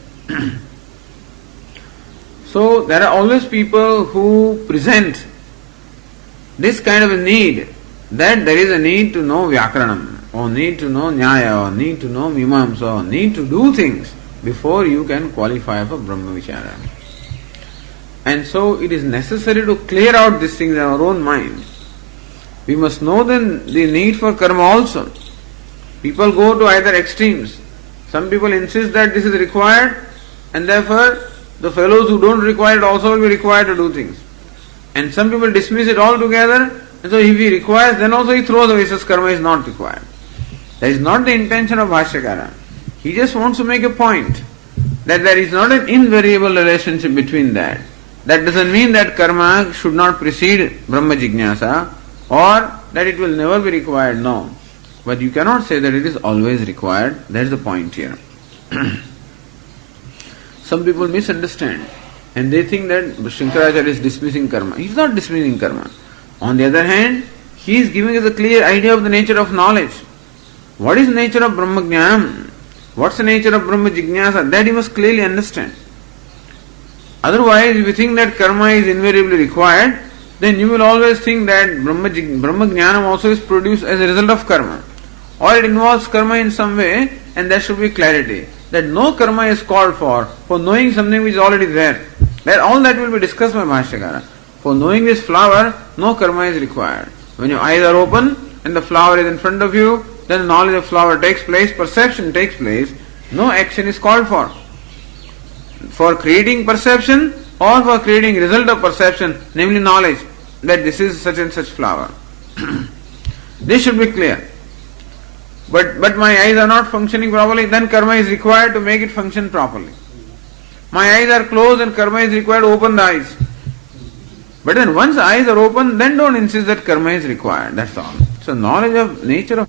So there are always people who present this kind of a need, that there is a need to know Vyakaranam, or need to know Nyaya, or need to know Mimamsa, or need to do things before you can qualify for Brahma Vichara. And so it is necessary to clear out these things in our own mind. We must know then the need for karma also. People go to either extremes. Some people insist that this is required, and therefore the fellows who don't require it also will be required to do things. And some people dismiss it altogether, and so if he requires, then also he throws away, says karma is not required. That is not the intention of Bhashyakara. He just wants to make a point that there is not an invariable relationship between that. That doesn't mean that karma should not precede Brahma Jignasa, or that it will never be required, no. But you cannot say that it is always required. That's the point here. Some people misunderstand and they think that Shankaracharya is dismissing karma. He is not dismissing karma. On the other hand, he is giving us a clear idea of the nature of knowledge. What is the nature of Brahma Jnanam? What's the nature of Brahma Jignasa? That you must clearly understand. Otherwise, if you think that karma is invariably required, then you will always think that Brahma Jnanam also is produced as a result of karma. Or it involves karma in some way, and there should be clarity. That no karma is called for knowing something which is already there. That all that will be discussed by Bhashyakara. For knowing this flower, no karma is required. When your eyes are open and the flower is in front of you, then the knowledge of flower takes place, perception takes place, no action is called for. For creating perception or for creating result of perception, namely knowledge, that this is such and such flower. This should be clear. But my eyes are not functioning properly, then karma is required to make it function properly. My eyes are closed and karma is required to open the eyes. But then once the eyes are open, then don't insist that karma is required. That's all. So knowledge of nature of